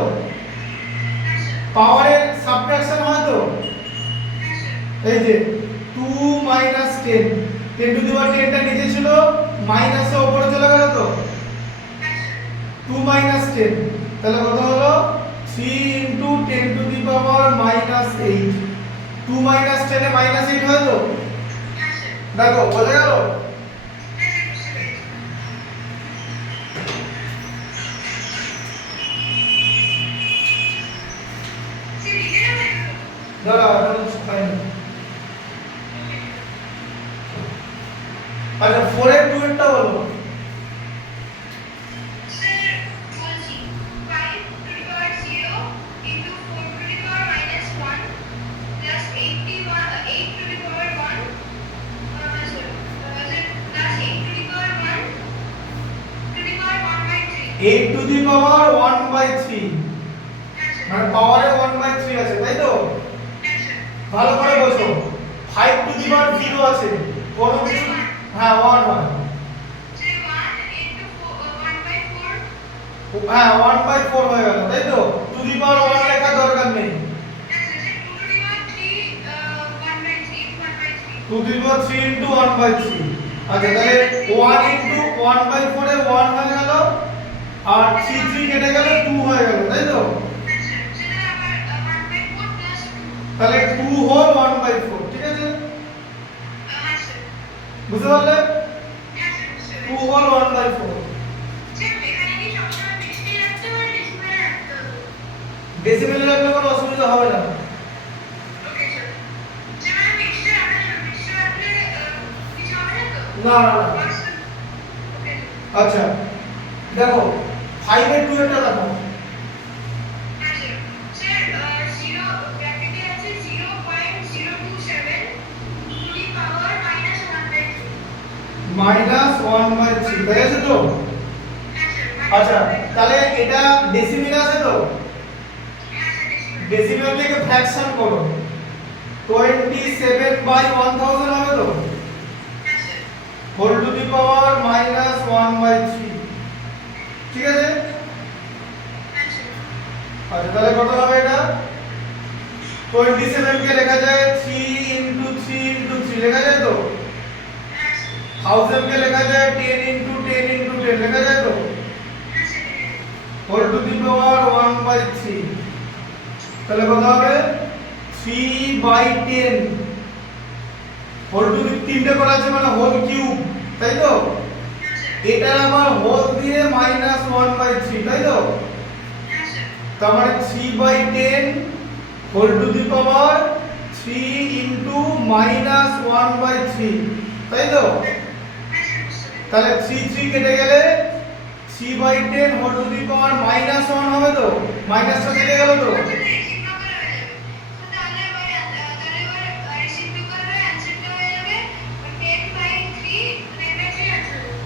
পাওয়ারের সাবট্রাকশন হয় তো, এই যে 2 মাইনাস 10, 10 টু দি পাওয়ার 10 টা নিচে ছিল, মাইনাসে উপরে চলে গেল তো, 2 মাইনাস 10, তাহলে কত হলো 3 into 10 to the power minus 8, 2 minus 10 A minus 8 হয় তো, দেখো বোঝা গেল। দাঁড়া এখন ফাইনাল। আচ্ছা 4 এর 2 এরটা বলো। Eight to the power 8 to the power 1/3, মানে পাওয়ারে 1/3 আছে, তাই তো? ভালো করে বোঝো, 5 টু দি পাওয়ার 0 আছে, কোনো কিছু হ্যাঁ 1 হয়, হ্যাঁ 1/4 হয়ে গেল, তাই তো? টু দি পাওয়ার 1 লেখা দরকার নেই, 2 টু দি পাওয়ার 3 ইনটু 1/3। আচ্ছা তাহলে 1 ইনটু 1/4 এ 1 হয়ে গেল, আর 3 3 কেটে গেল 2 হয়ে গেল, তাই তো? তাহলে 2 হোল 1/4, ঠিক আছে? বুঝতে পারলে? 2 হোল 1/4, ডেসিমেলে রাখলে কোনো অসুবিধা হবে না। না না না আচ্ছা দেখো 5 এর 2 এরটা দেখো -1/3 তাই আছে তো আচ্ছা তাহলে এটা ডেসিমেল আছে তো ডেসিমেল থেকে ফ্র্যাকশন করো 27/1000 হবে তো হোল টু দি পাওয়ার -1/3 ঠিক আছে আচ্ছা তাহলে কত হবে এটা 27 কে লেখা যায় 3 into 3 into 3 লেখা যায় তো 1000 কে লেখা যায় 10 into 10 into 10 লেখা যায় তো হোল টু দি পাওয়ার 1/3 তাহলে কত হবে 3/10 হোল টু দি 3 টে করা আছে মানে হোল কিউব তাই তো এটার আবার হোল দিয়ে -1/3 তাই তো তার মানে 3/10 whole to the power 3 into -1/3 তাই তো তাহলে 3 3 কেটে গেলে 3/10 হোল টু দি পাওয়ার -1 হবে তো মাইনাসটা কেটে গেল তো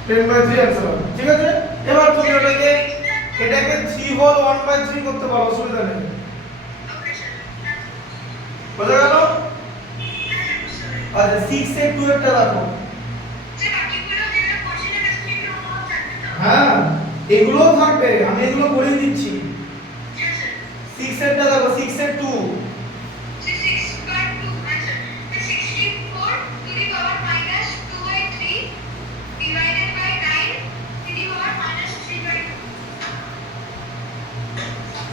10/3 आंसर হবে ঠিক আছে এবার তুমি এটাকে 3 হোল 1/3 করতে পারো অসুবিধা নেই বোঝা গেল আচ্ছা 6 এর 2 এরটা রাখো হ্যাঁ এগুলো থাকবে আমি এগুলো করে দিচ্ছি 6 এরটা দেখো 6 এর 2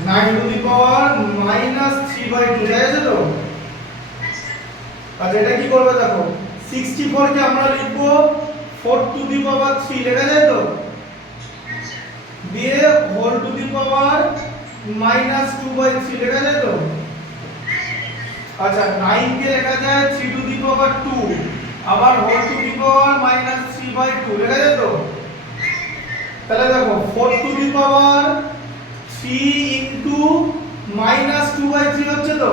9 to the power -3/2 তাই আছে তো আচ্ছা এটা কি করবে দেখো 64 কে আমরা লিখব 4 to the power 3 লেখা যায় তো দিয়ে হোল টু দি পাওয়ার -2/3 লেখা যায় তো আচ্ছা 9 কে লেখা যায় 3 to the power 2 আবার হোল টু দি পাওয়ার -3/2 লেখা যায় তো তাহলে দেখো 4 to the power 3 into -2/3 হচ্ছে তো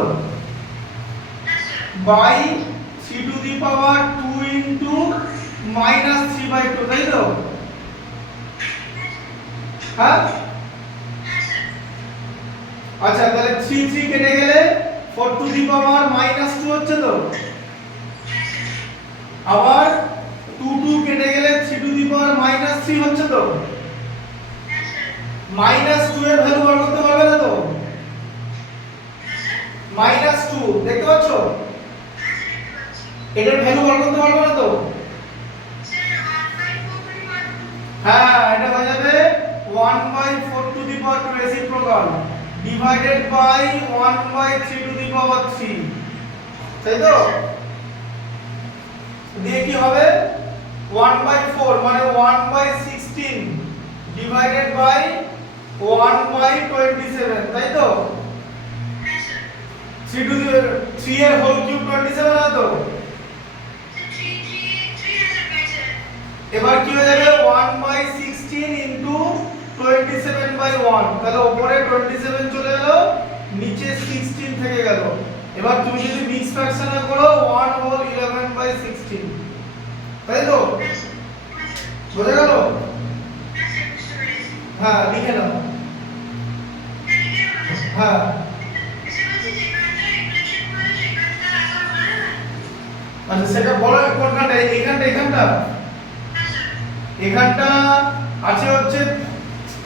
by 3 to the power 2 into -3/2 তাই তো হ্যাঁ আচ্ছা তাহলে 3 3 কেটে গেলে 4 to the power -2 হচ্ছে তো আবার 2 2 কেটে গেলে 3 to the power -3 হচ্ছে তো -2 এর ভ্যালু বার করতে পারবে না তো -2 দেখতে পাচ্ছ এটার ভ্যালু বার করতে পারবে না তো হ্যাঁ এটা হয়ে যাবে 1/4 to the power 2 reciprocal divided by 1/3 to the power 3 তাই তো দিয়ে কি হবে 1/4 মানে 1/16 ডিভাইডেড বাই 1/27 তাই তো 3 to the 3 এর হোল কিউব 27 না তো এবার কি হয়ে যাবে 1/16 into 27/1 তাহলে উপরে 27 চলে এলো নিচে 16 থেকে গেল এবার তুমি যদি মিক্স ফ্র্যাকশনে করো 1 হোল 11/16 তাই তো বুঝে গেল হ্যাঁ লিখে নাও হ্যাঁ আচ্ছা সেটা বলো কোনখানটা এখানটা আছে হচ্ছে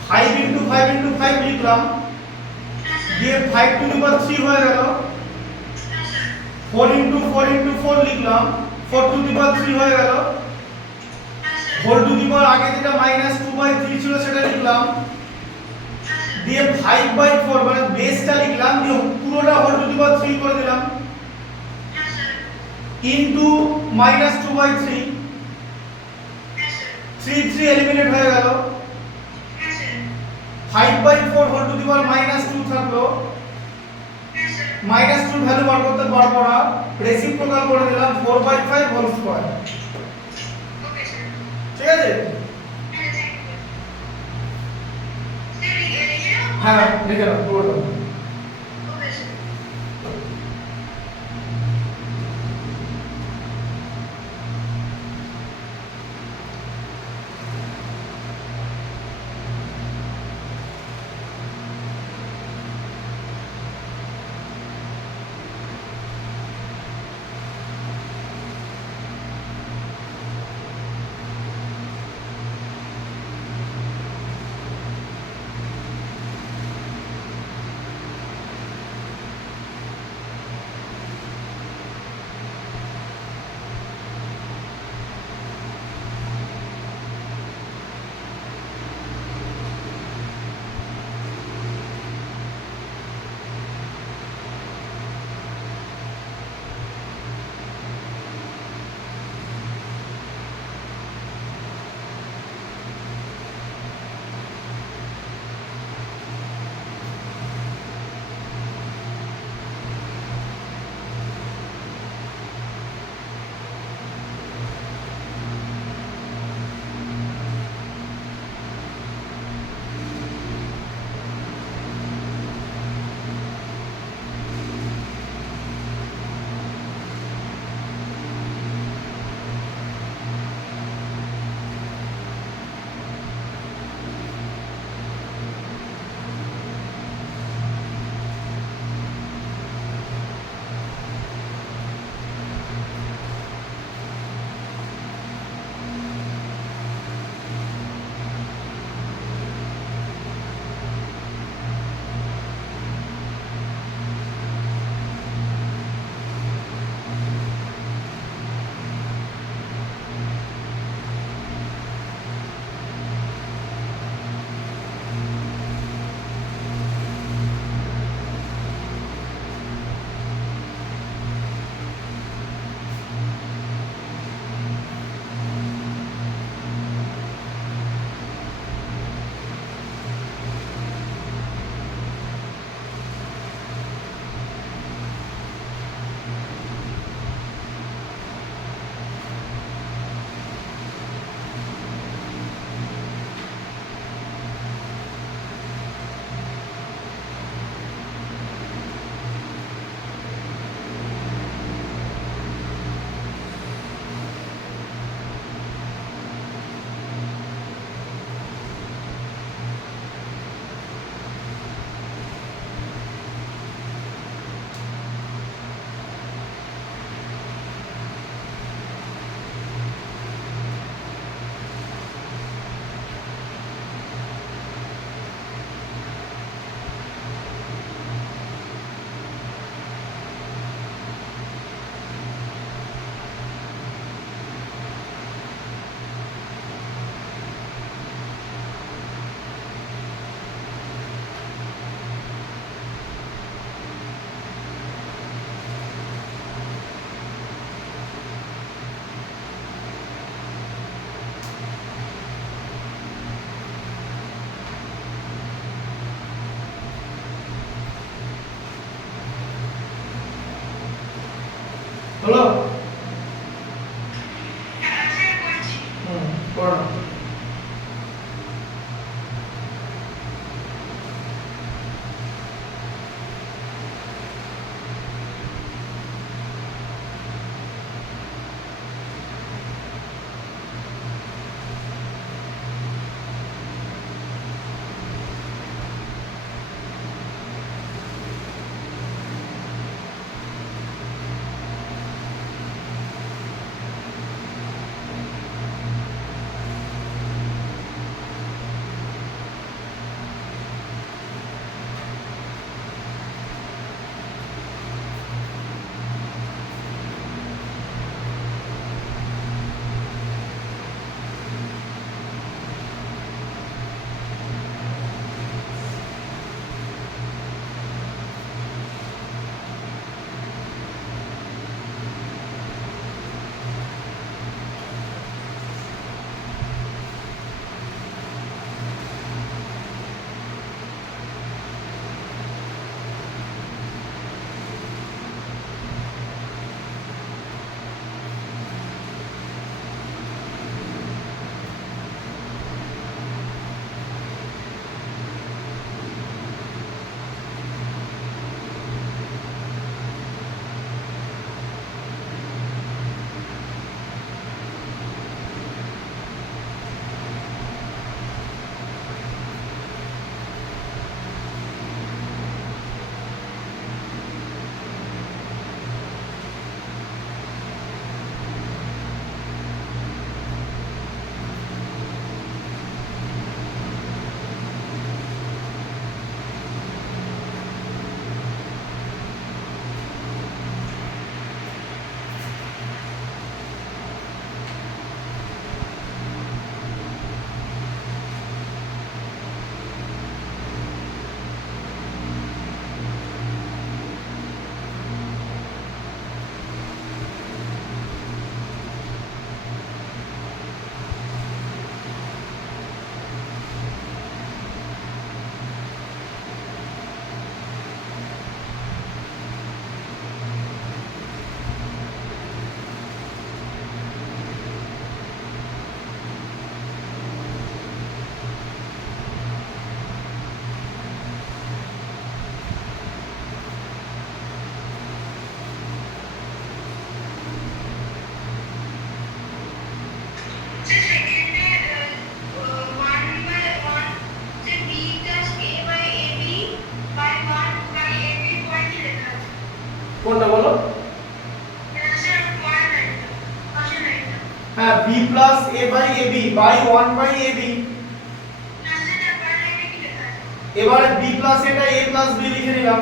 5 into 5 into 5 লিখলাম দিয়ে 5 to the power 3 হয়ে গেল 4 into 4 into 4 লিখলাম 4 to the power 3 হয়ে গেল হোল টু দি পাওয়ার আগে যেটা -2/3 ছিল সেটা লিখলাম দিয়ে 5/4 মানে বেসটা লিখলাম দিয়ে পুরোটা হোল টু দি পাওয়ার 3 করে দিলাম ইনটু -2/3 3 3 এলিমিনেট হয়ে গেল 5/4 হোল টু দি পাওয়ার -2 থাকলো -2 ভ্যালু বার করতে পারবো না রেসিপ্রোকাল করে দিলাম 4/5 হোল স্কয়ার ঠিক আছে? হ্যাঁ থ্যাংক ইউ স্যার লিখে নাও হ্যাঁ লিখে নাও পুরোটা। ওকে স্যার হলো? হ্যাঁ স্যার করছি করো না। plus a by ab by 1 by ab। এবারে b plus এটা a plus b লিখে নিলাম।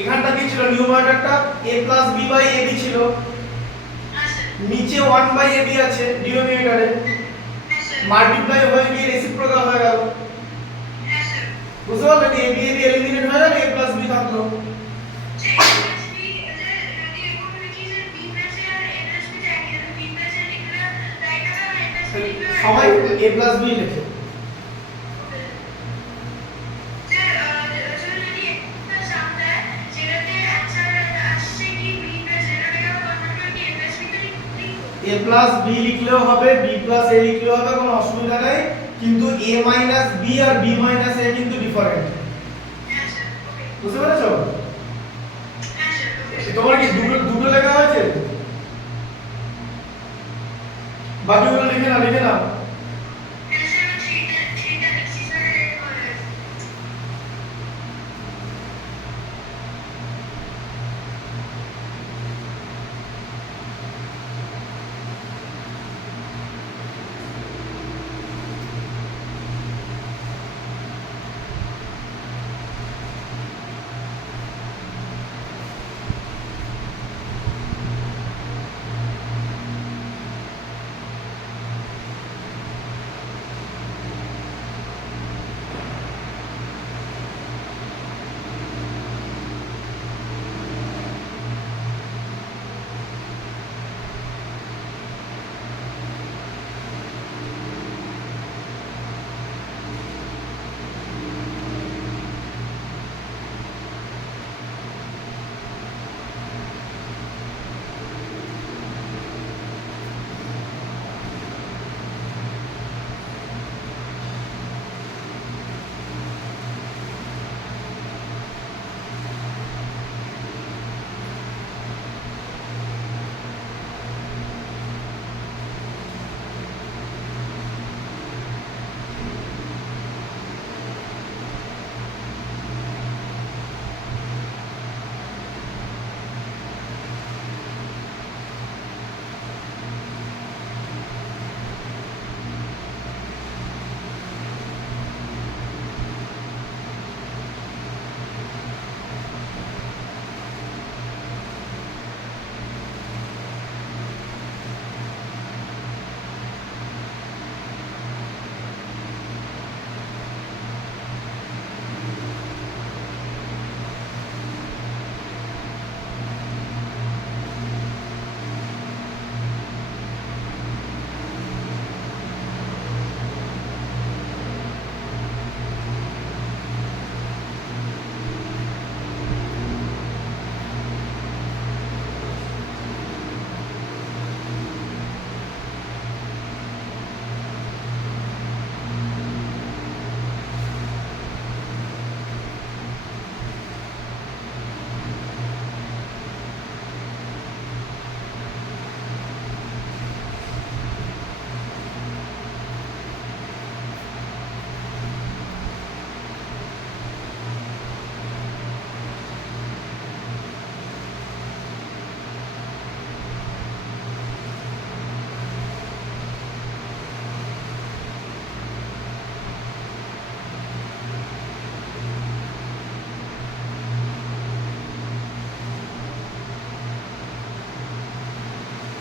এখানটা কি ছিল নিউমারেটরটা a plus b by ab ছিল, নিচে 1 by ab আছে ডিনোমিনেটরে, মাল্টিপ্লাই হয়ে গিয়ে রেসিপ্রোকাল হয়ে গেল। বুঝতে পারলেন? a b এলিমিনেট হয়ে গেল, a plus b থাকলো। সবাই a plus b লেখে। a plus b লিখলেও হবে, b plus a লিখলেও হবে, কোনো অসুবিধা নেই, কিন্তু a minus b আর b minus a কিন্তু ডিফারেন্ট। বুঝতে পেরেছো? তোমার কি দুটো লেখা হয়েছে? বাকিগুলো লিখে না।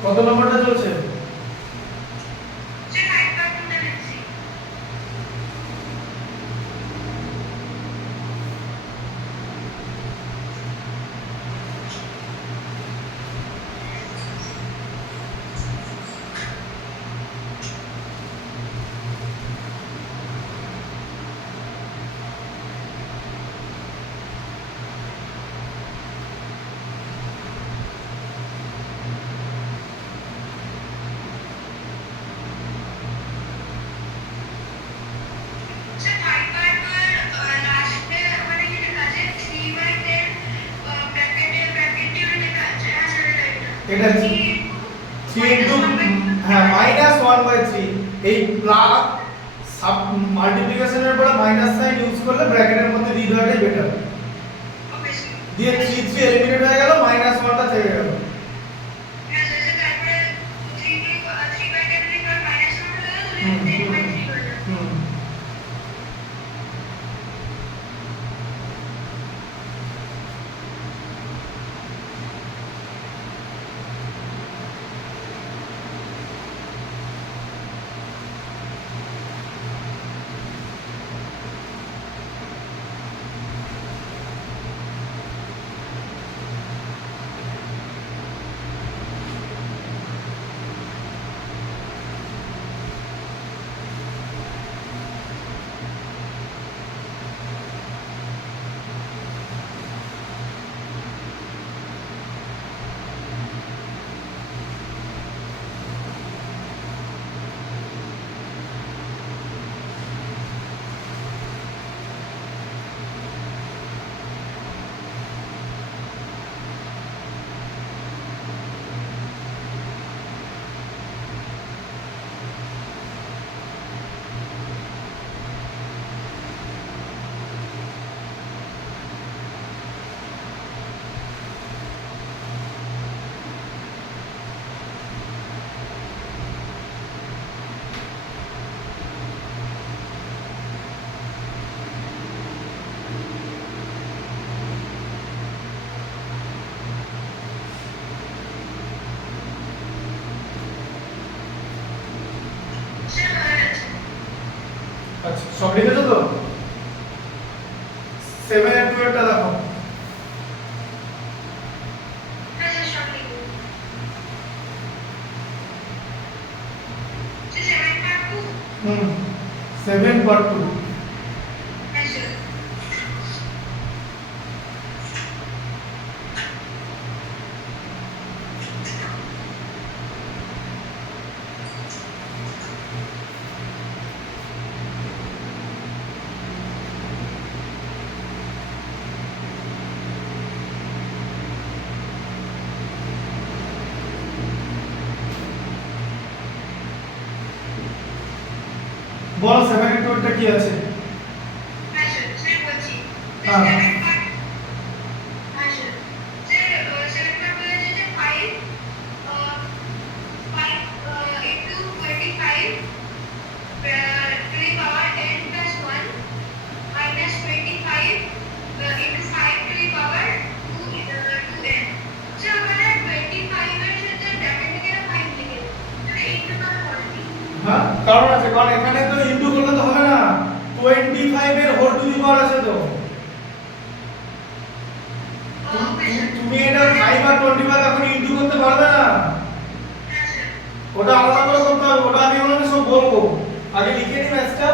কত নম্বরটা চলছে? এটা 3 ইনটু হ্যাঁ -1/3 এই প্লাস সাব মাল্টিপ্লিকেশনের পরে মাইনাস সাইন ইউজ করলে ব্র্যাকেটের মধ্যে দিয়ে দেওয়াটাই বেটার। দিয়ে 3 এলিমিনেট হয়ে গেল, -1টা থেকে গেল। 10/3 হয়ে যাবে। হুম স্যার হয়ে গেছে। আচ্ছা সব লিখেছো তো 7 এর 2 এরটা দেখো হ্যাঁ স্যার সব লিখুন। স্যার 7/2 7/2 হ্যাঁ স্যার। বলো 7 এর 2 এরটা কি আছে হ্যাঁ স্যার স্যার বলছি। হ্যাঁ। 7/2 হ্যাঁ স্যার। স্যার 7/2 হয়েছে যে 5 into 25 to the power n plus 1 minus 25 into 5 to the power 2n. So আমরা 25 এর সাথে ব্র্যাকেট থেকে 5 লিখে দেব। মানে into করা হবে। হ্যাঁ কারণ আছে কারণ এখানে তো ইনটু করলে তো হবে না 25 এর হোল টু দি পাওয়ার আছে তো তুমি এটা 5 আর 25 এখন ইনটু করতে পারবে না হ্যাঁ স্যার। ওটা আলাদা করে করতে হবে ওটা আমি ওনাকে সব বলবো আগে লিখে নিই ম্যাথটা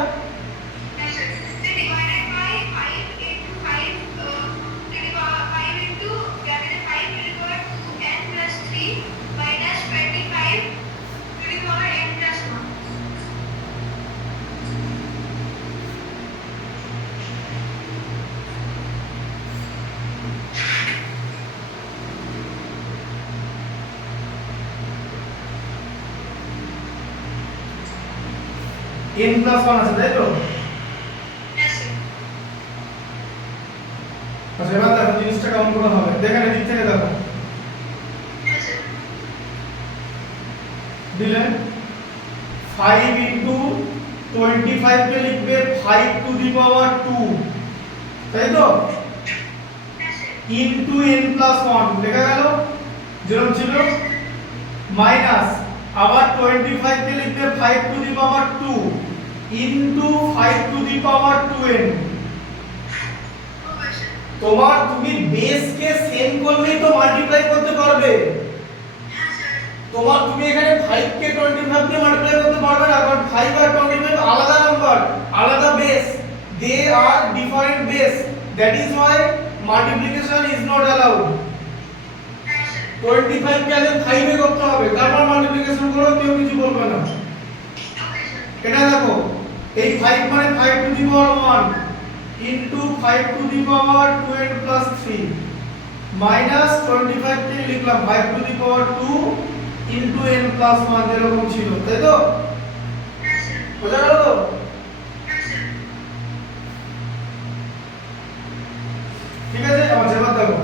Yes, sir. Then divided by 5 into 5 to the power 5 into bracket 5 to the power 2n plus 3 minus 25 to the power n plus 1. n plus 1 আছে তাই তো Yes, sir. আচ্ছা এবার দেখো জিনিসটা কেমন করে হবে দেখেন এদিক থেকে দেখো Yes, sir. দিলেন 5 into 25 কে লিখবে 5 to the power 2 তাই তো Yes, sir. into n plus 1 লেখা গেল যেরকম ছিল মাইনাস আবার 25 কে লিখবে 5 to the power 2 into 5 to the power 2n Okay, sir. তোমার তুমি বেস কে সেম করলেই তো মাল্টিপ্লাই করতে পারবে Yes, sir. তোমার তুমি এখানে 5 কে 25 দিয়ে মাল্টিপ্লাই করতে পারবে না কারণ 5 আর 25 আলাদা নাম্বার আলাদা base they are different base that is why multiplication is not allowed Yes, sir. 25 কে আগে 5 এ করতে হবে তারপর মাল্টিপ্লিকেশন করো কেউ কিছু বলবে না Okay, sir. এটা দেখো এই 5 মানে 5 to the power 1 into 5 to the power 2n plus 3 minus 25 কে লিখলাম 5 to the power 2 into n plus 1 এরকম ছিল তাই তো Yes, sir. বোঝা গেল তো Yes, sir. ঠিক আছে আমার এবার দেখো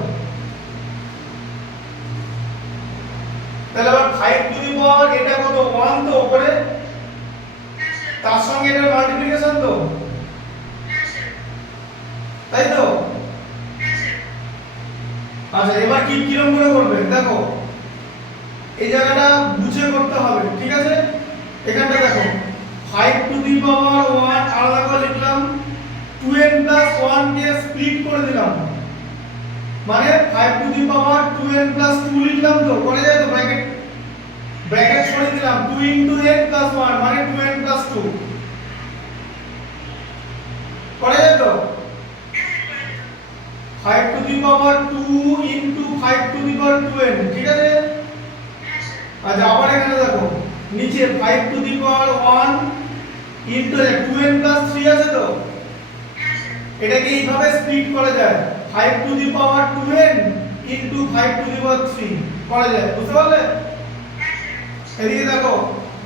তাহলে আবার 5 টু দি পাওয়ার এটা কত 1 তো উপরে Yes, sir. তার সঙ্গে এটা মাল্টিপ্লিকেশন তো, তাই তো? আচ্ছা এবার কিরকম করে করবে দেখো, এই জায়গাটা বুঝে করতে হবে, ঠিক আছে? এখানটা দেখো 5 টু দি পাওয়ার 1 আলাদা করে লিখলাম, 2n প্লাস 1 কে স্প্লিট করে দিলাম, মানে 5 to the power 2n plus 2 লিখলাম, তো করে যায় তো, ব্র্যাকেট সরিয়ে দিলাম, 2 ইনটু n প্লাস 1 মানে 2n প্লাস 2 করে যায় তো, 5 to the power 2 into 5 to the power 2n, ঠিক আছে? আচ্ছা আবার এখানে দেখো নিচে 5 to the power 1 into 2n plus 3 আছে তো, এটাকে এইভাবে স্প্লিট করা যায়, 5 to the power 2n into 5 to the power 3 করা যায়, বুঝতে পারলে? এদিকে দেখো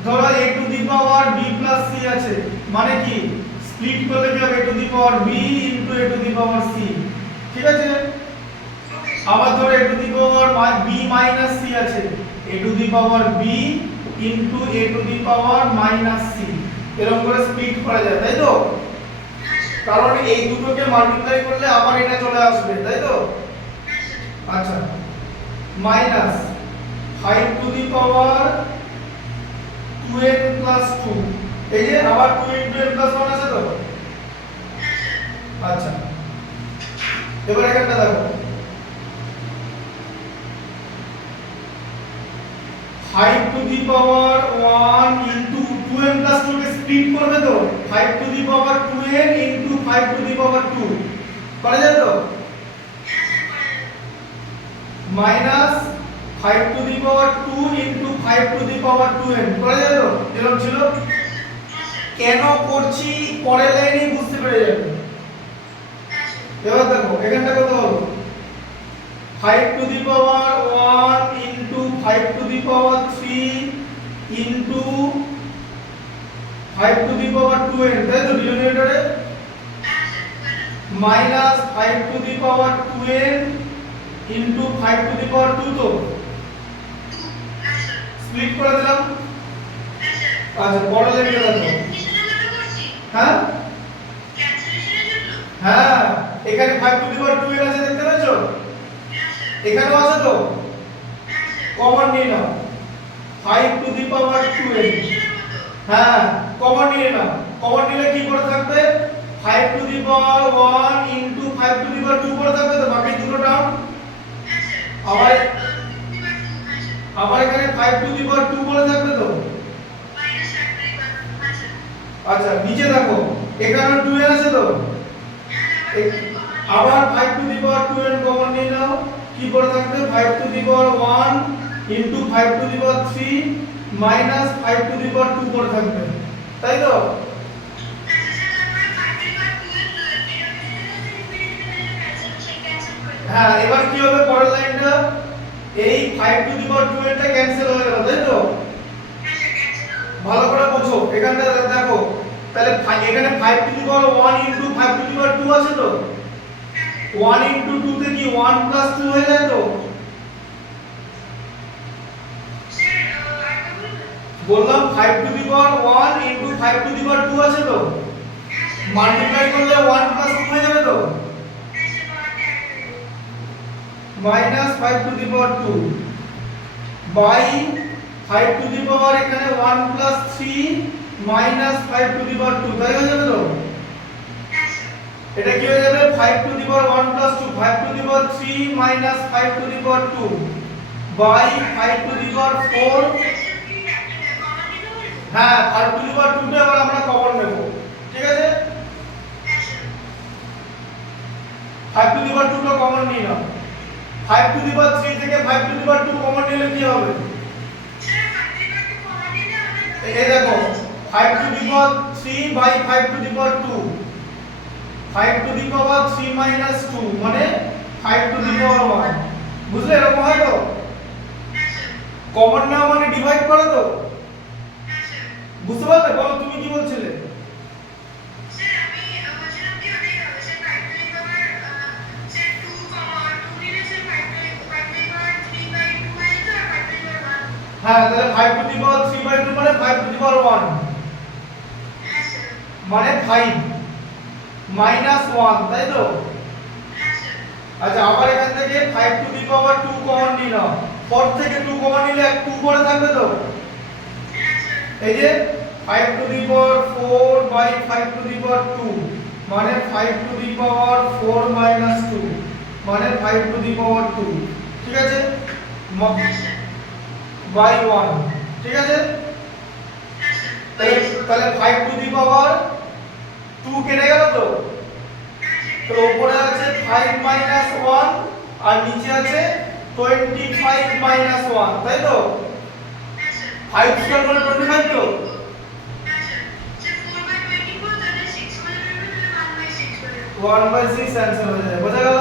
ধরো a to the power b plus c আছে, মানে কি স্প্লিট করলে কি হবে, a to the power b into a to the power c, ঠিক আছে? আবার ধরো a to the power b minus c আছে, a to the power b into a to the power minus c, এরকম করে স্প্লিট করা যায়, তাই তো? কারণ এই দুটোকে মাল্টিপ্লাই করলে আবার এটা চলে আসবে, তাই তো? আচ্ছা minus 5 to the power 2n plus 2, এই যে আবার 2 ইনটু n প্লাস 1 আছে তো, আচ্ছা এবার এখানটা দেখো 5 to the power 1 into 2n plus 2 কে স্প্লিট করবে তো, 5 to the power 2n into 5 to the power 2 করা যায় তো, minus 5 to the power 2 into 5 to the power 2n করা যায় তো, এরকম ছিল। কেন করছি পরের লাইনেই বুঝতে পেরে যাবে। এবার দেখো এখানটা কত হলো, 5 to the power 1 into 5 to the power 3 into 5 to the power 2n, তাই তো ডিনোমিনেটরে, minus 5 to the power 2n into 5 to the power 2, তো স্প্লিট করে দিলাম। আচ্ছা পরের লাইনটা দেখো, হ্যাঁ হ্যাঁ এখানে 5 টু দি পাওয়ার 2n আছে, দেখতে পাচ্ছো? এখানেও আছে তো, কমন নিয়ে নাও 5 টু দি পাওয়ার 2n, হ্যাঁ কমন নিয়ে নাও, কমন নিলে কি করে থাকবে, 5 to the power 1 into 5 to the power 2 করে থাকবে তো, বাকি দুটো টার্ম আবার এখানে 5 টু দি পাওয়ার 2 করে থাকবে তো। আচ্ছা নিচে দেখো এখানে 2n আছে তো, আবার 5 to the power 2n common নিয়ে নাও, কি করে থাকবে, 5 to the power 1 into 5 to the power 3 minus 5 to the power 2 করে থাকবে, তাই তো? হ্যাঁ এবার কি হবে পরের লাইনটা, এই 5 টু দি পাওয়ার 2n টা ক্যান্সেল হয়ে গেল, তাই তো? ভালো করে বোঝো এখানটা দেখো, তাহলে এখানে 5 to the power 1 into 5 to the power 2 আছে তো, 1 ইনটু 2 তে কি 1 প্লাস 2 হয়ে যায় তো, বললাম 5 to the power 1 into 5 to the power 2 আছে তো, মাল্টিপ্লাই করলে 1 প্লাস 2 হয়ে যাবে তো, minus 5 to the power 2 by 5 to the power এখানে 1 plus 3 minus 5 to the power 2, তাই হয়ে যাবে তো? এটা কি হয়ে যাবে, 5 to the power 1 plus 2, 5 to the power 3 minus 5 to the power 2 by 5 to the power 4, হ্যাঁ 5 টু দি পাওয়ার 2 টা আবার আমরা কমন নেব, ঠিক আছে? 5 টু দি পাওয়ার 2 টা কমন নিয়ে নাও, 5 টু দি পাওয়ার 3 থেকে 5 টু দি পাওয়ার 2 কমন নিলে কি হবে, এই দেখো 5 to the power 3 by 5 to the power 2, 5 to the power 3 minus 2 মানে 5 টু দি পাওয়ার 1, বুঝলে? এরকম হয় তো, কমন নাও মানে ডিভাইড করো তো, বুঝতে পারলে? বলো তুমি কি বলছিলে? হ্যাঁ তাহলে 5 টু দি পাওয়ার 3 বাই 2 মানে 5 টু দি পাওয়ার 1, মানে 5 মাইনাস 1, তাই তো? আচ্ছা, আবার এখান থেকে 5 টু দি পাওয়ার 2 কমন নিলাম। 4 থেকে 2 কমন নিলে 2 পরে থাকবে তো? এই যে 5 to the power 4 by 5 to the power 2 মানে 5 টু দি পাওয়ার 4 মাইনাস 2 মানে 5 টু দি পাওয়ার 2, ঠিক আছে? বাই 1, ঠিক আছে? তাহলে 5 টু দি পাওয়ার 2 কেটে গেল তো? তো উপরে আছে 5 মাইনাস 1 আর নিচে আছে 25 মাইনাস 1, তাই তো? 5 স্কয়ার মানে 25 তো? 1/6 অ্যানসার হয়ে যাবে, বোঝা গেল?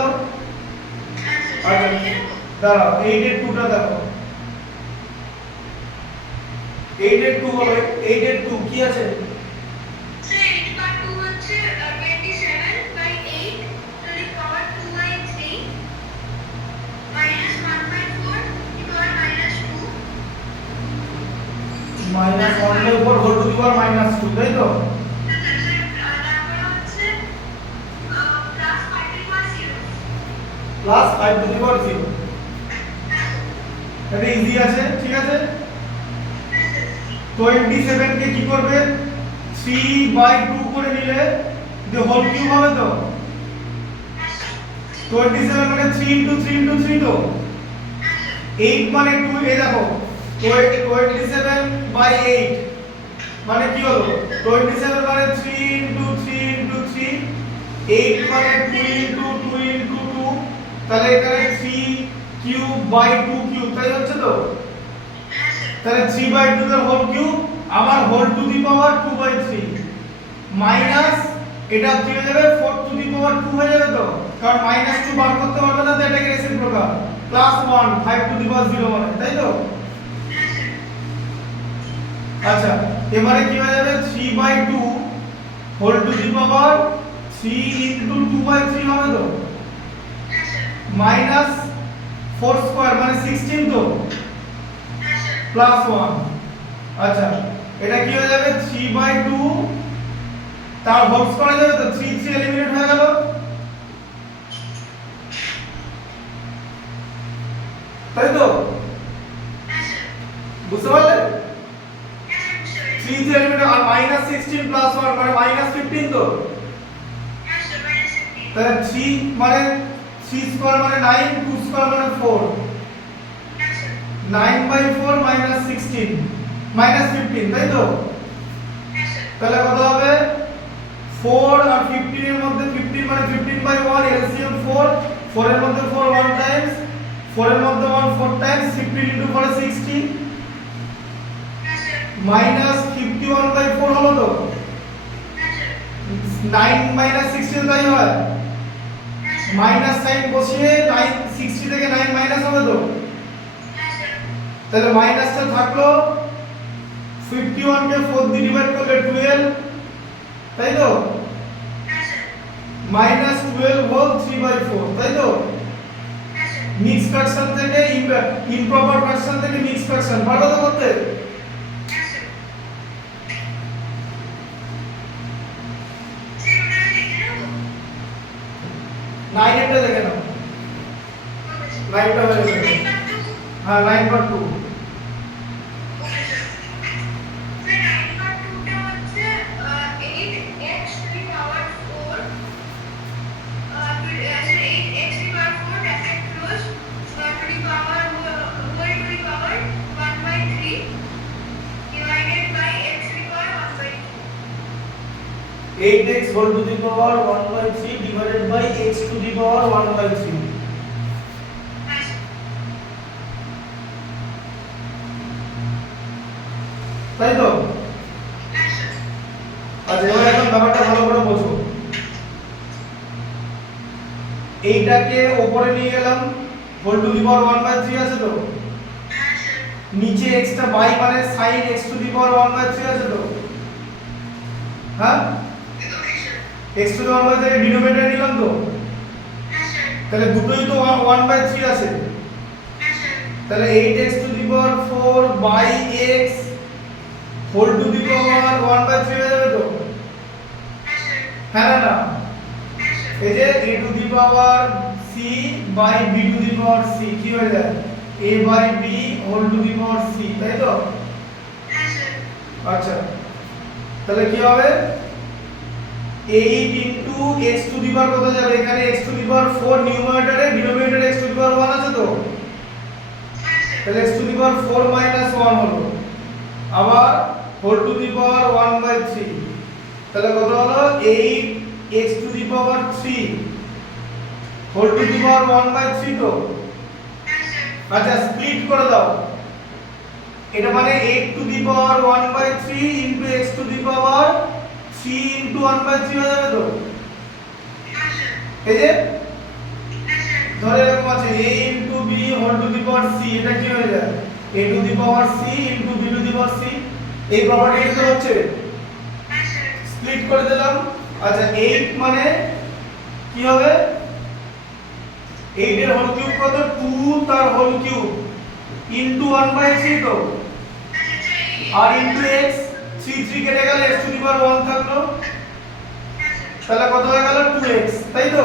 আচ্ছা, দাঁড়াও, 8 এর 2টা দেখো। 8 এর 2 হবে, 8 এর 2 কি আছে? Minus 1/4 whole to the power minus 2, তাই তো? প্লাস 5 টু দি পাওয়ার 0, এটা ইজি আছে, ঠিক আছে? 27 কে কি করবে? 3/2 করে নিলে যে হোল কিউব হবে তো? 27 মানে 3 ইনটু 3 ইনটু 3 তো? 8 মানে 2, এই দেখো 27/8 মানে কি হলো? 27 মানে 3 ইনটু 3 ইনটু 3, 8 মানে 2 ইনটু 2 ইনটু 2, তাহলে এখানে 3 কিউব বাই 2 কিউব, তাই হচ্ছে তো? তাহলে 3/2 এর হোল কিউব আবার whole to the power 2/3 minus এটা কি হয়ে যাবে? 4 টু দি পাওয়ার 2 হয়ে যাবে তো? কারণ মাইনাস 2 বার করতে পারবে না, তো এটাকে রেসিপ্রোকাল প্লাস 1 5 টু দি পাওয়ার 0 মানে, তাই তো? আচ্ছা, এবারে কি হয়ে যাবে? 3/2 whole to the power 3 into 2/3 হবে তো? মাইনাস 4 স্কয়ার মানে 16 তো? প্লাস 1। আচ্ছা, এটা কি হয়ে যাবে? 3/2 তার হোল স্কয়ার হয়ে যাবে তো? 3 3 এলিমিনেট হয়ে গেল, তাই তো? বুঝতে পারলে? 3 3 এলিমিনেট আর মাইনাস 16 প্লাস 1 মানে মাইনাস 15 তো? তাহলে 3 মানে 3 স্কয়ার মানে 9, 2 স্কয়ার মানে 4, 9/4 মাইনাস 16 মাইনাস 15, তাই তো? তাহলে কত হবে? 4 আর 15 এর মধ্যে 15 মানে 15/1 এলসিএম 4, 4 এর মধ্যে 4 1 টাইমস, 4 এর মধ্যে 1 4 টাইমস, 15 ইনটু 4 60 মাইনাস 51/4 হলো তো? 9 মাইনাস 16 তাই হয়, মাইনাস সাইন বসিয়ে 9 60 থেকে 9 মাইনাস হবে তো? তাহলে মাইনাসটা থাকলো, 51 কে 4 দিয়ে ডিভাইড করলে 12, তাই তো? মাইনাস 12 হোল 3/4, তাই তো? মিক্স ফ্র্যাকশন থেকে ইমপ্রপার ফ্র্যাকশন থেকে মিক্স ফ্র্যাকশন পারবে তো করতে? নাইন এটা দেখে নাও, 9টা হয়ে গেছে। হ্যাঁ, 9/2 8x whole to the power 1/3 divided by x to the power 1/3, তাই তো? আচ্ছা, এবার এখন ব্যাপারটা ভালো করে বোঝো। এইটাকে উপরে নিয়ে গেলাম, হোল টু দি পাওয়ার 1/3 আছে তো? নিচে x টা বাই মানে sin x to the power 1/3 আছে তো? হ্যাঁ, x to the power 1/3 denominator নিলাম তো? তাহলে দুটোই তো 1/3 আছে, তাহলে 8x to the power 4 by x whole to the power 1/3 হয়ে যাবে তো? হ্যাঁ না হ্যাঁ স্যার এই যে a to the power c by b to the power c কি হয়ে যায় a by b whole to the power c তাই তো হ্যাঁ স্যার আচ্ছা তাহলে কি হবে 8 into x to the power কত যাবে এখানে x টু দি পাওয়ার 4 নিউমারেটরে ডিনোমিনেটরে x টু দি পাওয়ার 1 আছে তো হ্যাঁ স্যার তাহলে x to the power 4 minus 1 হলো আবার whole to the power 1 by 3 তাহলে কত হলো 8 x to the power 3 whole to the power 1 by 3 তো হ্যাঁ স্যার আচ্ছা স্প্লিট করে দাও এটা মানে 8 to the power 1 by 3 into x to the power 3 into 1 by 3 হয়ে যাবে তো হ্যাঁ স্যার এই যে হ্যাঁ স্যার ধরে এরকম আছে a into b whole to the power c এটা কি হয়ে যায় a to the power c into b to the power c এই প্রপার্টি তো হচ্ছে হ্যাঁ স্যার স্প্লিট করে দিলাম আচ্ছা 8 মানে কি হবে 8 এর হোল কিউব কত 2 তার হোল কিউব ইনটু 1 বাই 3 তো আর ইনটু x 3 3 কেটে গেলে x টু দি পাওয়ার 1 থাকলো তাহলে কত হয়ে গেল 2x তাই তো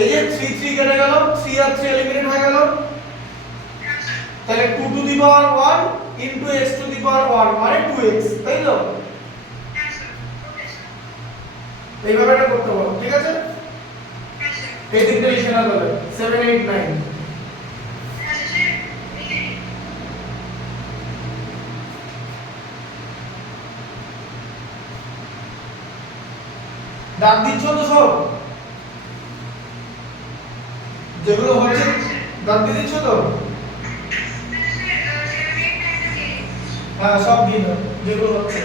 এই যে 3 3 কেটে গেল 3 আর 3 এলিমিনেট হয়ে গেল তাহলে 2 to the power 1 into x to the power 1 মানে 2x তাই তো এইভাবে এটা করতে পারো ঠিক আছে এই তিনটে লিখে নাও তাহলে 7 8 9 দাগ দিচ্ছ তো সব যেগুলো হচ্ছে দাগ দিয়ে দিচ্ছ তো হ্যাঁ সব দিয়ে দাও যেগুলো হচ্ছে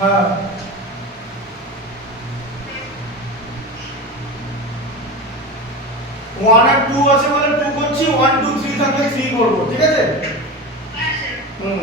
হ্যাঁ 1 আর 2 আছে বলে 2 করছি 1 2 3 থাকলে 3 করব ঠিক আছে হুম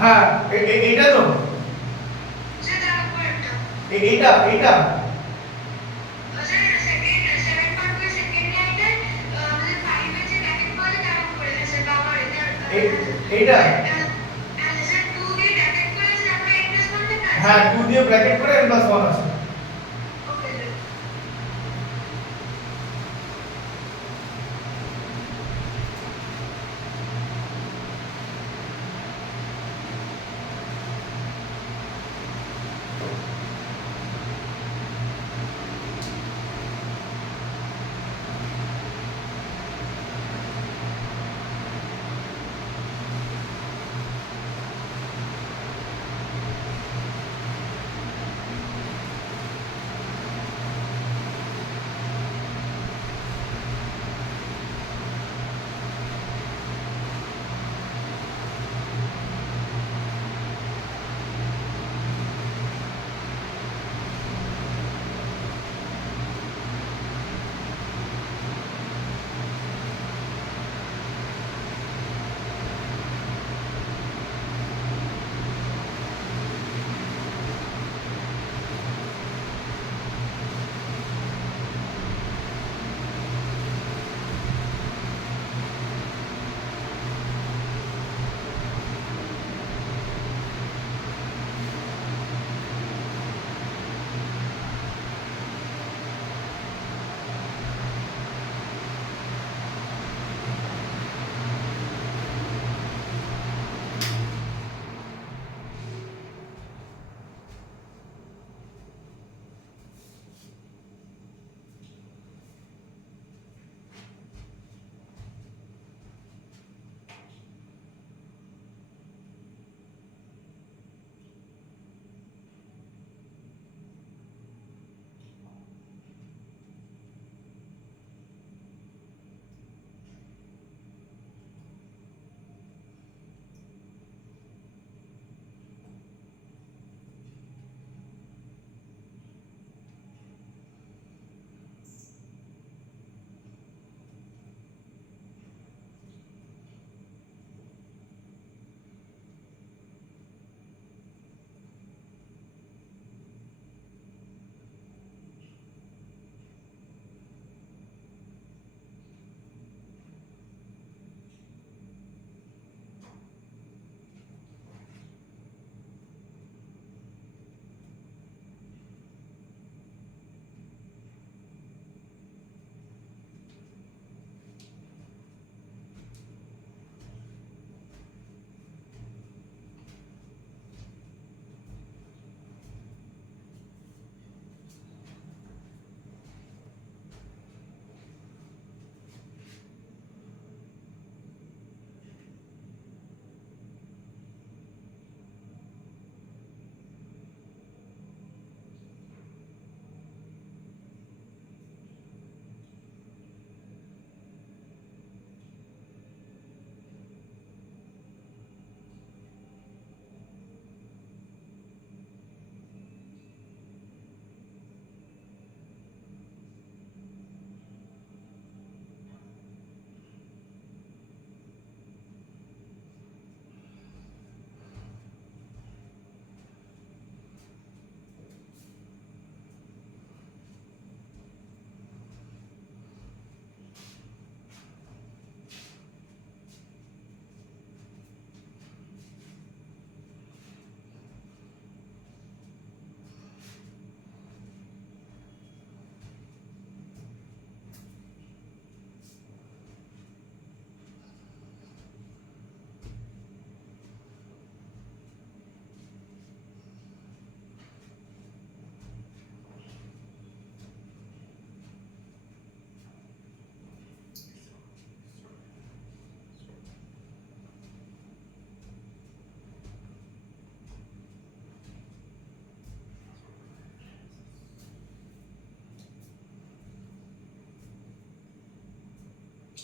হ্যাঁ এইটা তো এইটা এইটা এইটা হ্যাঁ 2 দিয়ে ব্র্যাকেট করে n + 1 আছে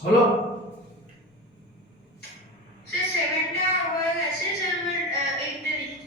হলো? স্যার 7টা হয়ে গেছে, স্যার আমার 8টা লিখতে।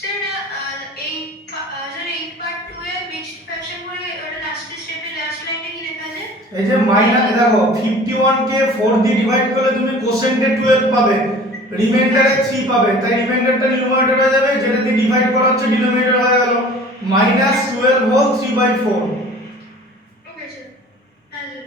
স্যার স্যার 8 part 2 এ মিক্সড ফ্র্যাকশন করে ওটা লাস্টের স্টেপে লাস্ট লাইনে কি লেখা আছে? এই যে মাইনাস দেখো 51 কে 4 দিয়ে ডিভাইড করলে তুমি কোশেন্টে 12 পাবে, রিমাইন্ডারে 3 পাবে, তাই রিমাইন্ডারটা নিউমারেটর হয়ে যাবে, যেটা দিয়ে ডিভাইড করা হচ্ছে ডিনোমিনেটর হয়ে গেল -12 হোল 3/4। Okay sir. হ্যাঁ স্যার।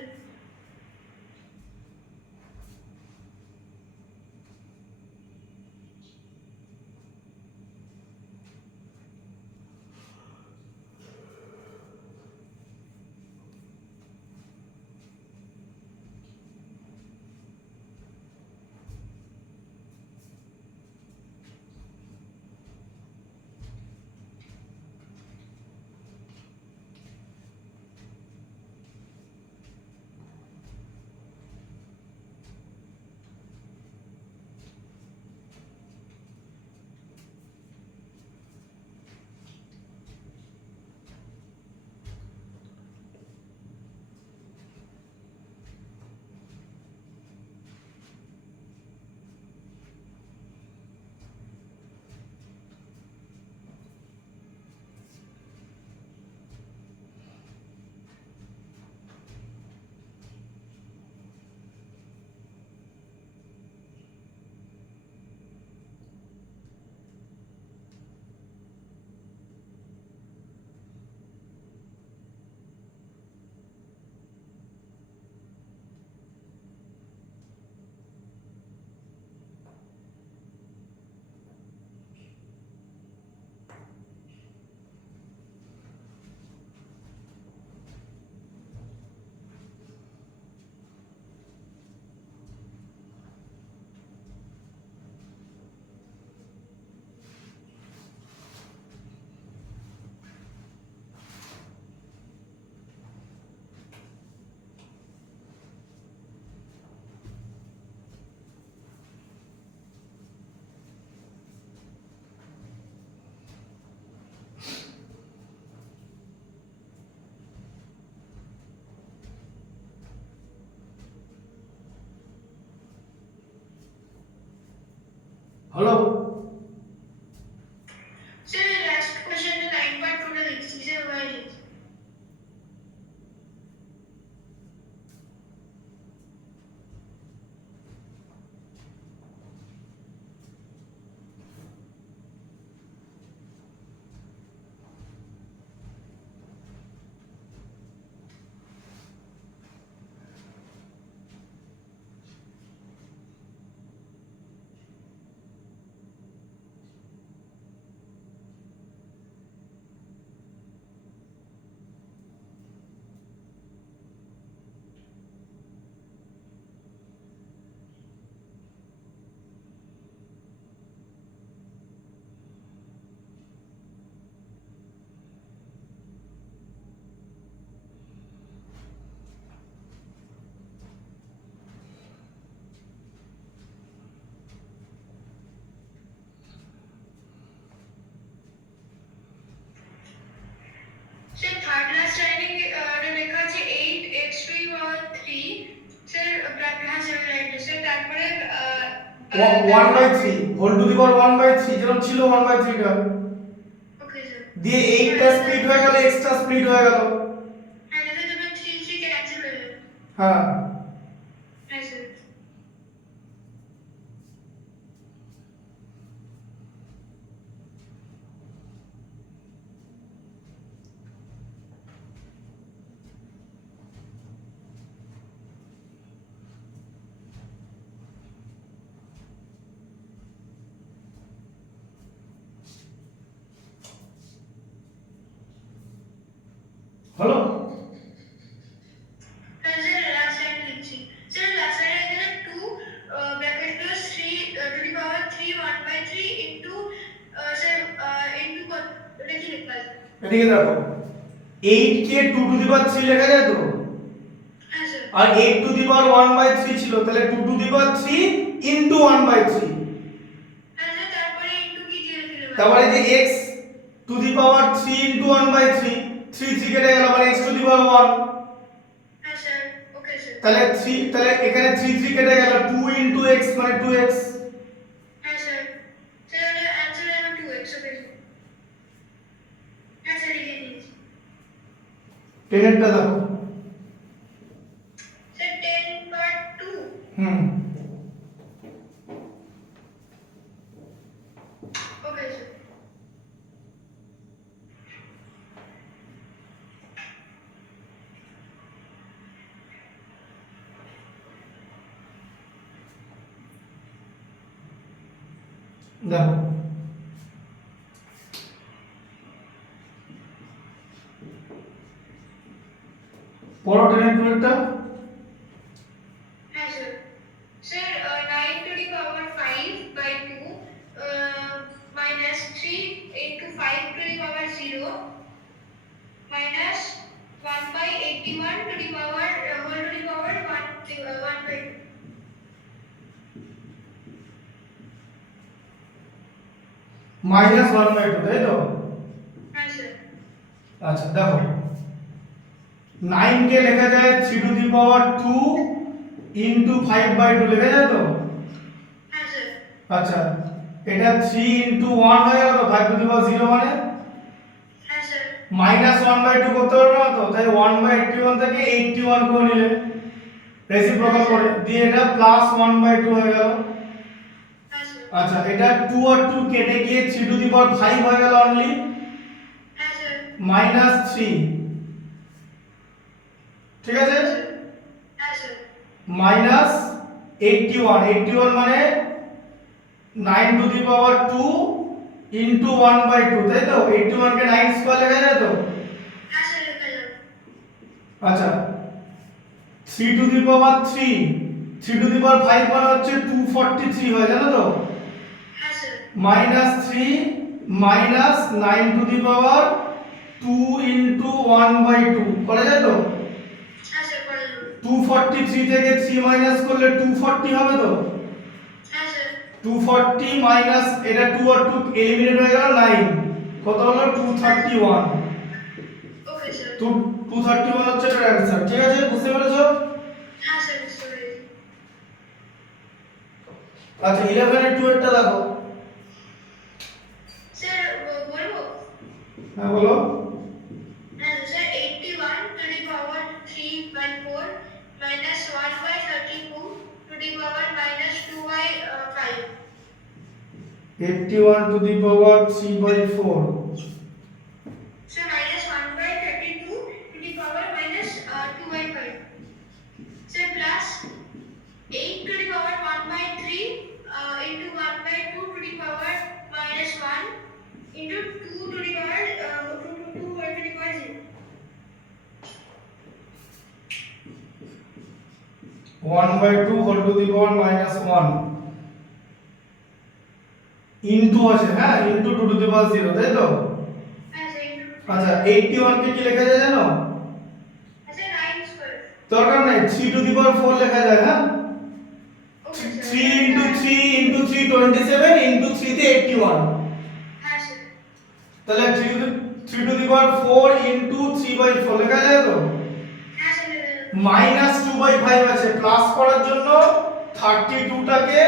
হলো? স্যার লাস্ট কোশ্চেনটা 9 part 2 টা লিখছি স্যার, ওয়াই লিখছি। 1/3 হোল টু দি পাওয়ার 1/3 যেরকম ছিল 1/3 টা ওকে স্যার দিয়ে 8টা স্প্লিট হয়ে গেল এক্সট্রা স্প্লিট হয়ে গেল হ্যাঁ দাদা তবে 3 ক্যান্সেল হয়ে যাবে হ্যাঁ হ্যাঁ স্যার হলো হ্যাঁ স্যার লাস্ট লাইন লিখছি স্যার লাস্ট লাইনে এখানে 2 bracket close 3 two the power 3 1/3 into sir into কত এটা কি লেখা আছে এদিকে দেখো 8 কে 2 টু দি পাওয়ার 3 লেখা যায় তো হ্যাঁ sir R 8 to the power 1/3 ছিল তাহলে 2 টু দি পাওয়ার 3 ইনটু 1/3 হ্যাঁ স্যার তারপরে ইনটু কি দিয়ে দিলে তারপরে যে x to the power 3 into 1/3 3 কেটে গেল মানে x টু দি পাওয়ার 1 হ্যাঁ স্যার ওকে স্যার তাহলে এখানে 3 কেটে গেল 2 ইনটু x মানে 2x হ্যাঁ স্যার স্যার অ্যানসার হবে 2x ওকে হ্যাঁ স্যার লিখে নিয়েছি 10 এরটা দেখো sir 10 part 2 hmm okay sir দেখো পড়ো 10 এর টুয়েলভটা হ্যাঁ sir sir 9 to the power 5 by 2 minus 3 into 5 to the power 0 minus 1 by 81 to the power whole to the power 1 by 2 minus 1/2 তাই তো হ্যাঁ স্যার আচ্ছা দেখো 9 কে লেখা যায় 3 টু দি পাওয়ার 2 ইনটু 5/2 লেখা যায় তো হ্যাঁ স্যার আচ্ছা এটা 3 ইনটু 1 হয়ে গেল তো 5 টু দি পাওয়ার 0 মানে হ্যাঁ স্যার মাইনাস 1/2 করতে পারবে না তো তাই 1/81 থেকে 81 করে নিলে রেসিপ্রোকাল করে দিয়ে এটা প্লাস 1/2 হয়ে গেল হ্যাঁ স্যার আচ্ছা এটা 2 আর 2 কেটে গিয়ে 3 টু দি পাওয়ার 5 হয়ে গেল অনলি হ্যাঁ স্যার মাইনাস 3 ঠিক আছে হ্যাঁ স্যার মাইনাস 81 মানে 9 টু দি পাওয়ার 2 ইনটু 1/2 তাই তো 81 কে 9 স্কয়ার লেখা যায় তো হ্যাঁ স্যার লেখা যাবে আচ্ছা 3 two the power 3 two the power 5 মানে হচ্ছে 243 হয় জানো তো হ্যাঁ sir minus 3 minus 9 to the power 2 into 1/2 করা যায় তো হ্যাঁ স্যার করা যাবে 243 থেকে 3 মাইনাস করলে 240 হবে তো হ্যাঁ স্যার 240 মাইনাস এটা 2 আর 2 এলিমিনেট হয়ে গেল 9 কত হলো 231 ওকে স্যার 231 হচ্ছে এটার অ্যানসার ঠিক আছে বুঝতে পেরেছো হ্যাঁ স্যার বুঝতে পেরেছি আচ্ছা 11 এর 2 এরটা দেখো স্যার বলবো হ্যাঁ বলো হ্যাঁ sir 81 to the power 3 by 4 minus 1 by 32 to the power minus 2 by 5 81 to the power 3/4 so minus 1 by 32 to the power minus 2 by 5 so plus 8 to the power 1 by 3 into 1 by 2 to the power minus 1 into 2 to the power 2 to the power 0 1/2 whole to the power minus 1 into আছে হ্যাঁ into 2 to the power 0 তাই তো হ্যাঁ sir into আচ্ছা 81 কে কি লেখা যায় জানো স্যার 9 square দরকার নাই 3 to the power 4 লেখা যায় হ্যাঁ okay sir 3 into 3 into 3 27 into 3 তে 81 হ্যাঁ স্যার তাহলে 3 to the power 4 into 3/4 লেখা যায় তো হ্যাঁ স্যার মাইনাস 2/5 আছে প্লাস করার জন্য 32 টাকে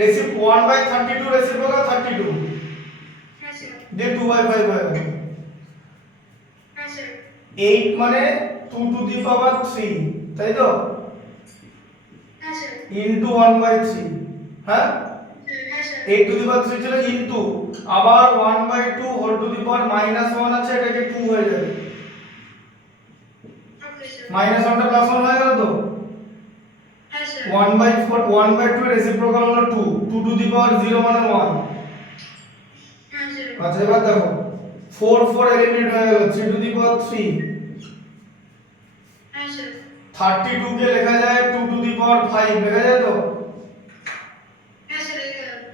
রেসিপ 1/32 রেসিপ্রোকাল 32 হ্যাঁ স্যার দিয়ে 2/5 হয়ে গেল। হ্যাঁ স্যার 8 মানে 2 টু দি পাওয়ার 3, তাই তো, হ্যাঁ স্যার ইনটু 1/3। হ্যাঁ, হ্যাঁ স্যার 8 টু দি পাওয়ার 3 ছিল ইনটু আবার 1/2 হোল টু দি পাওয়ার -1 আছে, এটাকে 2 হয়ে যাবে। ওকে স্যার -1টা +1 হয়ে গেল তো। হ্যাঁ স্যার 1/2 এর রেসিপ্রোকাল হলো 2, 2 টু দি পাওয়ার 0 মানে 1। হ্যাঁ স্যার আচ্ছা এবার দেখো 4 4 এলিমিনেট হয়ে গেল, 3 টু দি পাওয়ার 3। হ্যাঁ স্যার 32 কে লেখা যায় 2 টু দি পাওয়ার 5, লেখা যায় তো। হ্যাঁ sir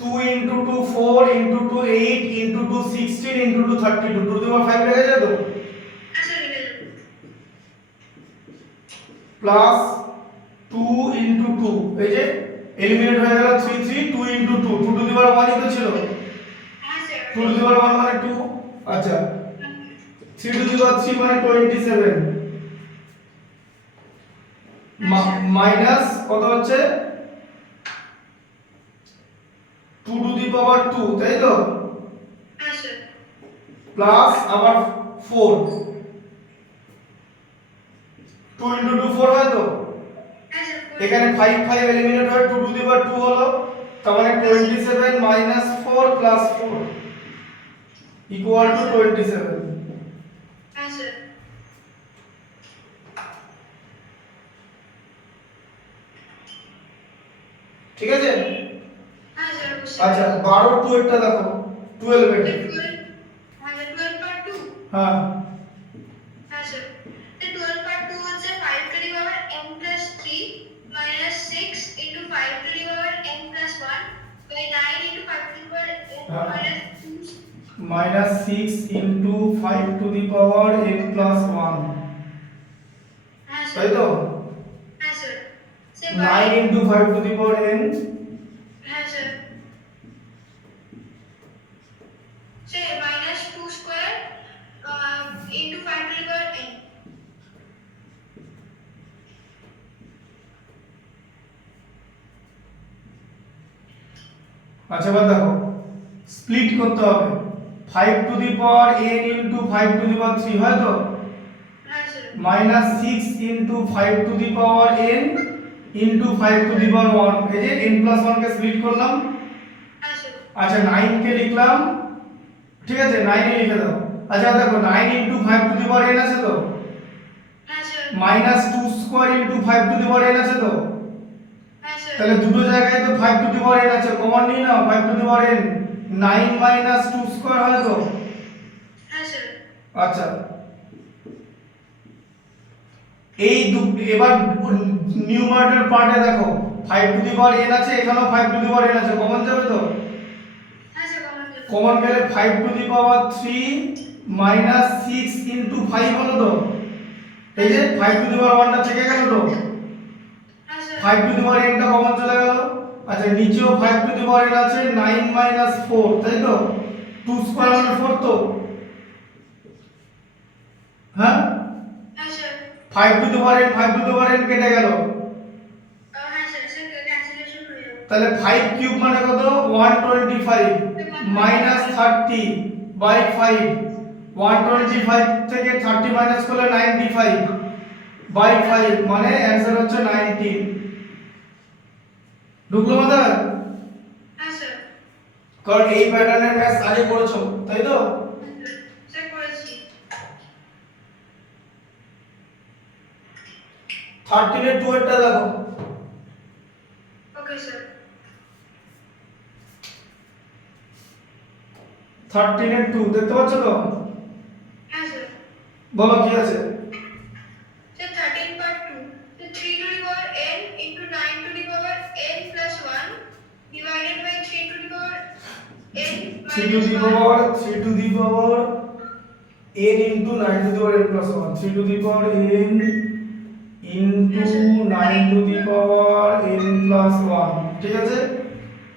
2 into 2 4 into 2 8 into 2 16 into 2 32, 2 to the power 5 লেখা যায় তো। হ্যাঁ স্যার প্লাস 2 into 2, এই যে এলিমিনেট হয়ে গেল 3 3, 2 into 2, 2 to the power 1 ই তো ছিল, হ্যাঁ স্যার 2 to the power 1 মানে 2। আচ্ছা 3 to the power 3 মানে 27, মাইনাস কত হচ্ছে 2 to the power 2, তাই তো, হ্যাঁ স্যার প্লাস আবার 4, 2 into 2 4 হয় তো। হ্যাঁ স্যার এখানে 5 5 এলিমিনেট হয়, 2 টু দি পাওয়ার 2 হলো, তার মানে 27 মাইনাস 4 প্লাস 4 ইকুয়াল টু 27। হ্যাঁ স্যার ঠিক আছে। হ্যাঁ স্যার আচ্ছা 12 2 এরটা দেখো, 12 এর। 12 part 2 হ্যাঁ হ্যাঁ স্যার 12 part 2 হচ্ছে 5 to the power n plus 3 minus 6 into 5 to the power n plus 1 by 9 into 5 to the power n minus 2 minus 6 into 5 to the power n plus 1, হ্যাঁ তাই স্যার তো। হ্যাঁ sir 9 into 5 to the power n, হ্যাঁ sir minus 2 square into 5 to the power n আচ্ছা এবার দেখো split করতে হবে, 5 to the power n into 5 to the power 3 হয় তো, হ্যাঁ sir minus 6 into 5 to the power n into 5 to the power 1, এই যে n প্লাস 1 কে স্প্লিট করলাম। হ্যাঁ স্যার আচ্ছা 9 কে লিখলাম, ঠিক আছে 9 এ লিখে দাও। আচ্ছা দেখো 9 into 5 to the power n আছে তো, হ্যাঁ sir minus 2 square into 5 to the power n আছে তো, হ্যাঁ স্যার তাহলে দুটো জায়গায় তো 5 টু দি পাওয়ার n আছে, কমন নিয়ে নাও 5 to the power n, 9 minus 2 square হয় তো। হ্যাঁ স্যার আচ্ছা এই এবার নিউমারেটর পার্টে দেখো 5 টু দি পাওয়ার n আছে, এখানেও 5 টু দি পাওয়ার n আছে, কমন যাবে তো। হ্যাঁ স্যার কমন গেলে 5 to the power 3 minus 6 into 5 হলো তো, এই যে 5 টু দি পাওয়ার 1টা থেকে গেল তো, হ্যাঁ sir 5 to the power n টা কমন চলে গেল। আচ্ছা নিচেও 5 টু দি পাওয়ার n আছে, 9 মাইনাস 4, তাই তো, 2 স্কয়ার মানে 4 তো। হ্যাঁ হ্যাঁ sir 5 to the power n 5 to the power n কেটে গেল, হ্যাঁ স্যার স্যার ক্যান্সেলেশন হয়ে যাবে তাহলে 5 কিউব মানে কত 125 মাইনাস 30 বাই 5, 125 থেকে 30 মাইনাস করলে 95 বাই 5 মানে অ্যানসার হচ্ছে 19। ঢুকলো মাথায়? হ্যাঁ স্যার কারণ এই প্যাটার্নের ম্যাথস আগে করেছো, তাই তো। স্যার করেছি 13 এর 2 এরটা দেখো, ওকে স্যার 13 এর 2 দেখতে পাচ্ছ তো, হ্যাঁ স্যার বলো কি আছে। Sir 13 part 2 so 3 to the power n into 9 to the power n plus 1 divided by 3 to the power n 3 to the minus 1 power 3 to the power n into 9 to the power n plus 1, 3 to the power n into 9 to the power n plus 1, ঠিক আছে।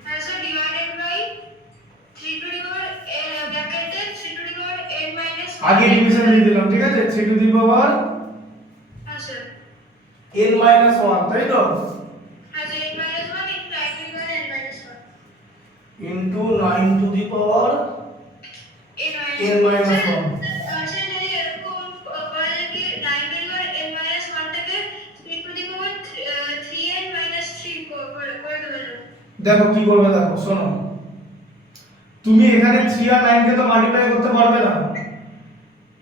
হ্যাঁ sir divided by 3 to the power bracketed 3 to the power n minus 1 আগে division দিয়ে দিলাম, ঠিক আছে, 3 to the power হ্যাঁ sir n minus 1, তাই তো। হ্যাঁ sir n minus 1 into 9 to the power n minus 1 into 9 to the power n minus 1। আচ্ছা যদি এরকম বলা যায় কি 9 to the power n minus 1 থেকে 3 two the power 3n minus 3 করে দেবেন। দেখো কি করবে, দেখো শোনো, তুমি এখানে 3 আর 9 কে তো মাল্টিপ্লাই করতে পারবে না,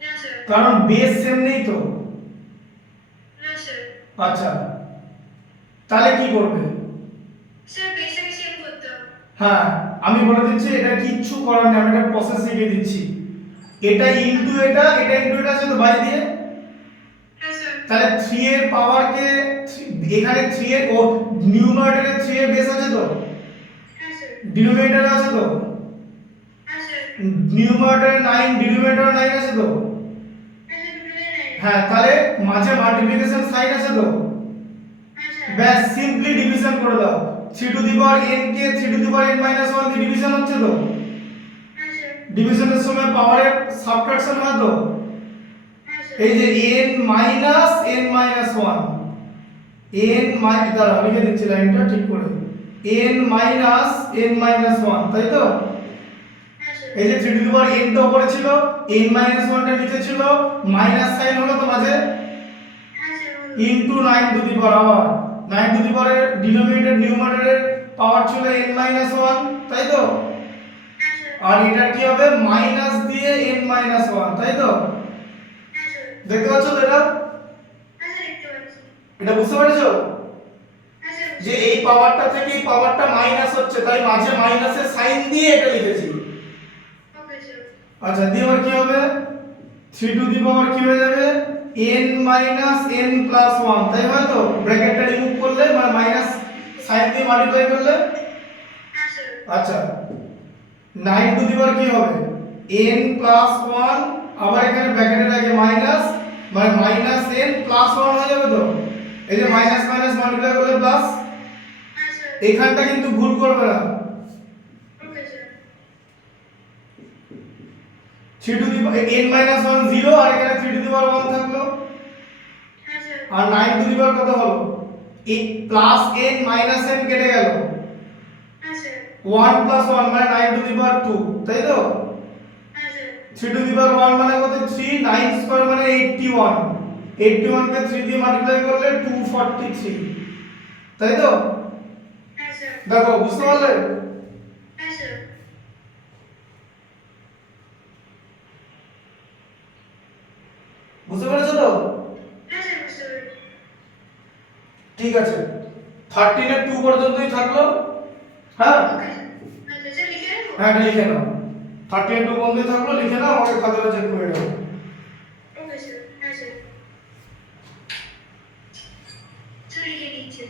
না স্যার। কারণ বেস সেম নেই তো। না স্যার। আচ্ছা, তাহলে কি করবে? স্যার বেসটাকে সেম করতে হবে। হ্যাঁ, আমি বলে দিচ্ছি, এটা কিচ্ছু করার নেই, আমি একটা প্রসেস শিখিয়ে দিচ্ছি। এটা ইনটু এটা ইনটু এটা আছে তো বাই দিয়ে, হ্যাঁ স্যার। তাহলে 3 এর পাওয়ারকে এখানে 3 এর ও নিউমারেটরে 3 এর বেস আছে তো, হ্যাঁ স্যার। ডিনোমিনেটরে আছে তো, হ্যাঁ স্যার। নিউমারেটরে 9 ডিনোমিনেটরে 9 আছে তো। হ্যাঁ স্যার দুটোই নাই। হ্যাঁ, তাহলে মাঝে মাল্টিপ্লিকেশন সাইন আছে তো। হ্যাঁ স্যার। ব্যাস সিম্পলি ডিভিশন করে দাও। 3 two the power n K 3 two the power n minus 1 দিয়ে ডিভিশন হচ্ছে তো। হ্যাঁ স্যার। ডিভিশনের সময় পাওয়ারের সাবট্রাকশন হয় তো। হ্যাঁ স্যার। এই যে n minus n minus 1, n minus, দাঁড়াও লিখে দিচ্ছি লাইনটা ঠিক করে, n মাইনাস n মাইনাস 1, তাই তো। হ্যাঁ স্যার। এই যে 3 টু দি পাওয়ার n টা উপরে ছিল, n মাইনাস 1 টা নিচে ছিল, মাইনাস সাইন হলো তো মাঝে, হ্যাঁ স্যার। ইনটু 9 টু দি পাওয়ার, আবার 9 টু দি পাওয়ারের ডিনোমিনেটর নিউমারেটরের পাওয়ার ছিল n মাইনাস 1, তাই তো। হ্যাঁ স্যার। আর এটা কি হবে, মাইনাস দিয়ে n মাইনাস 1, তাই তো। হ্যাঁ স্যার। দেখতে পাচ্ছ তো এটা? হ্যাঁ স্যার দেখতে পাচ্ছি। এটা বুঝতে পেরেছো হ্যাঁ স্যার। যে এই পাওয়ারটা থেকে এই পাওয়ারটা মাইনাস হচ্ছে, তাই মাঝে মাইনাসের সাইন দিয়ে এটা লিখেছি। Okay sir. আচ্ছা, দিয়ে এবার কি হবে, 3 টু দি পাওয়ার কি হয়ে যাবে, n মাইনাস n প্লাস 1, তাই হয় তো। ব্র্যাকেটটা রিমুভ করলে মানে মাইনাস সাইন দিয়ে মাল্টিপ্লাই করলে, হ্যাঁ স্যার। আচ্ছা 9 টু দি পাওয়ার কি হবে, n প্লাস 1, আবার এখানে ব্র্যাকেটের আগে মাইনাস, মানে মাইনাস n প্লাস 1 হয়ে যাবে তো। এই যে মাইনাস মাইনাস মাল্টিপ্লাই করলে প্লাস, হ্যাঁ স্যার। এখানটা কিন্তু ভুল করবে না। Okay sir. 3 to the n minus 1 0, আর এখানে 3 টু দি পাওয়ার 1 থাকলো, হ্যাঁ sir. R 9 to the power কত হলো, প্লাস n মাইনাস n কেটে গেল, হ্যাঁ স্যার। 1 প্লাস 1 মানে 9 টু দি পাওয়ার 2, তাই তো। হ্যাঁ স্যার। 3 টু দি পাওয়ার 1 মানে কত, 3, 9 স্কয়ার মানে 81, 81 কে 3 দিয়ে মাল্টিপ্লাই করলে 243, তাই তো। হ্যাঁ স্যার। দেখো বুঝতে পারলে? হ্যাঁ স্যার। বুঝতে পেরেছো তো? হ্যাঁ স্যার বুঝতে পেরেছি। ঠিক আছে, 13 এর 2 পর্যন্তই থাকলো। হ্যাঁ ওকে স্যার। আচ্ছা স্যার লিখে রাখবো? হ্যাঁ, এটা লিখে নাও, 13 এর 2 পর্যন্তই থাকলো, লিখে নাও, আমাকে খাতাটা চেক করে দাও। Okay sir. হ্যাঁ স্যার। স্যার লিখে নিচ্ছে।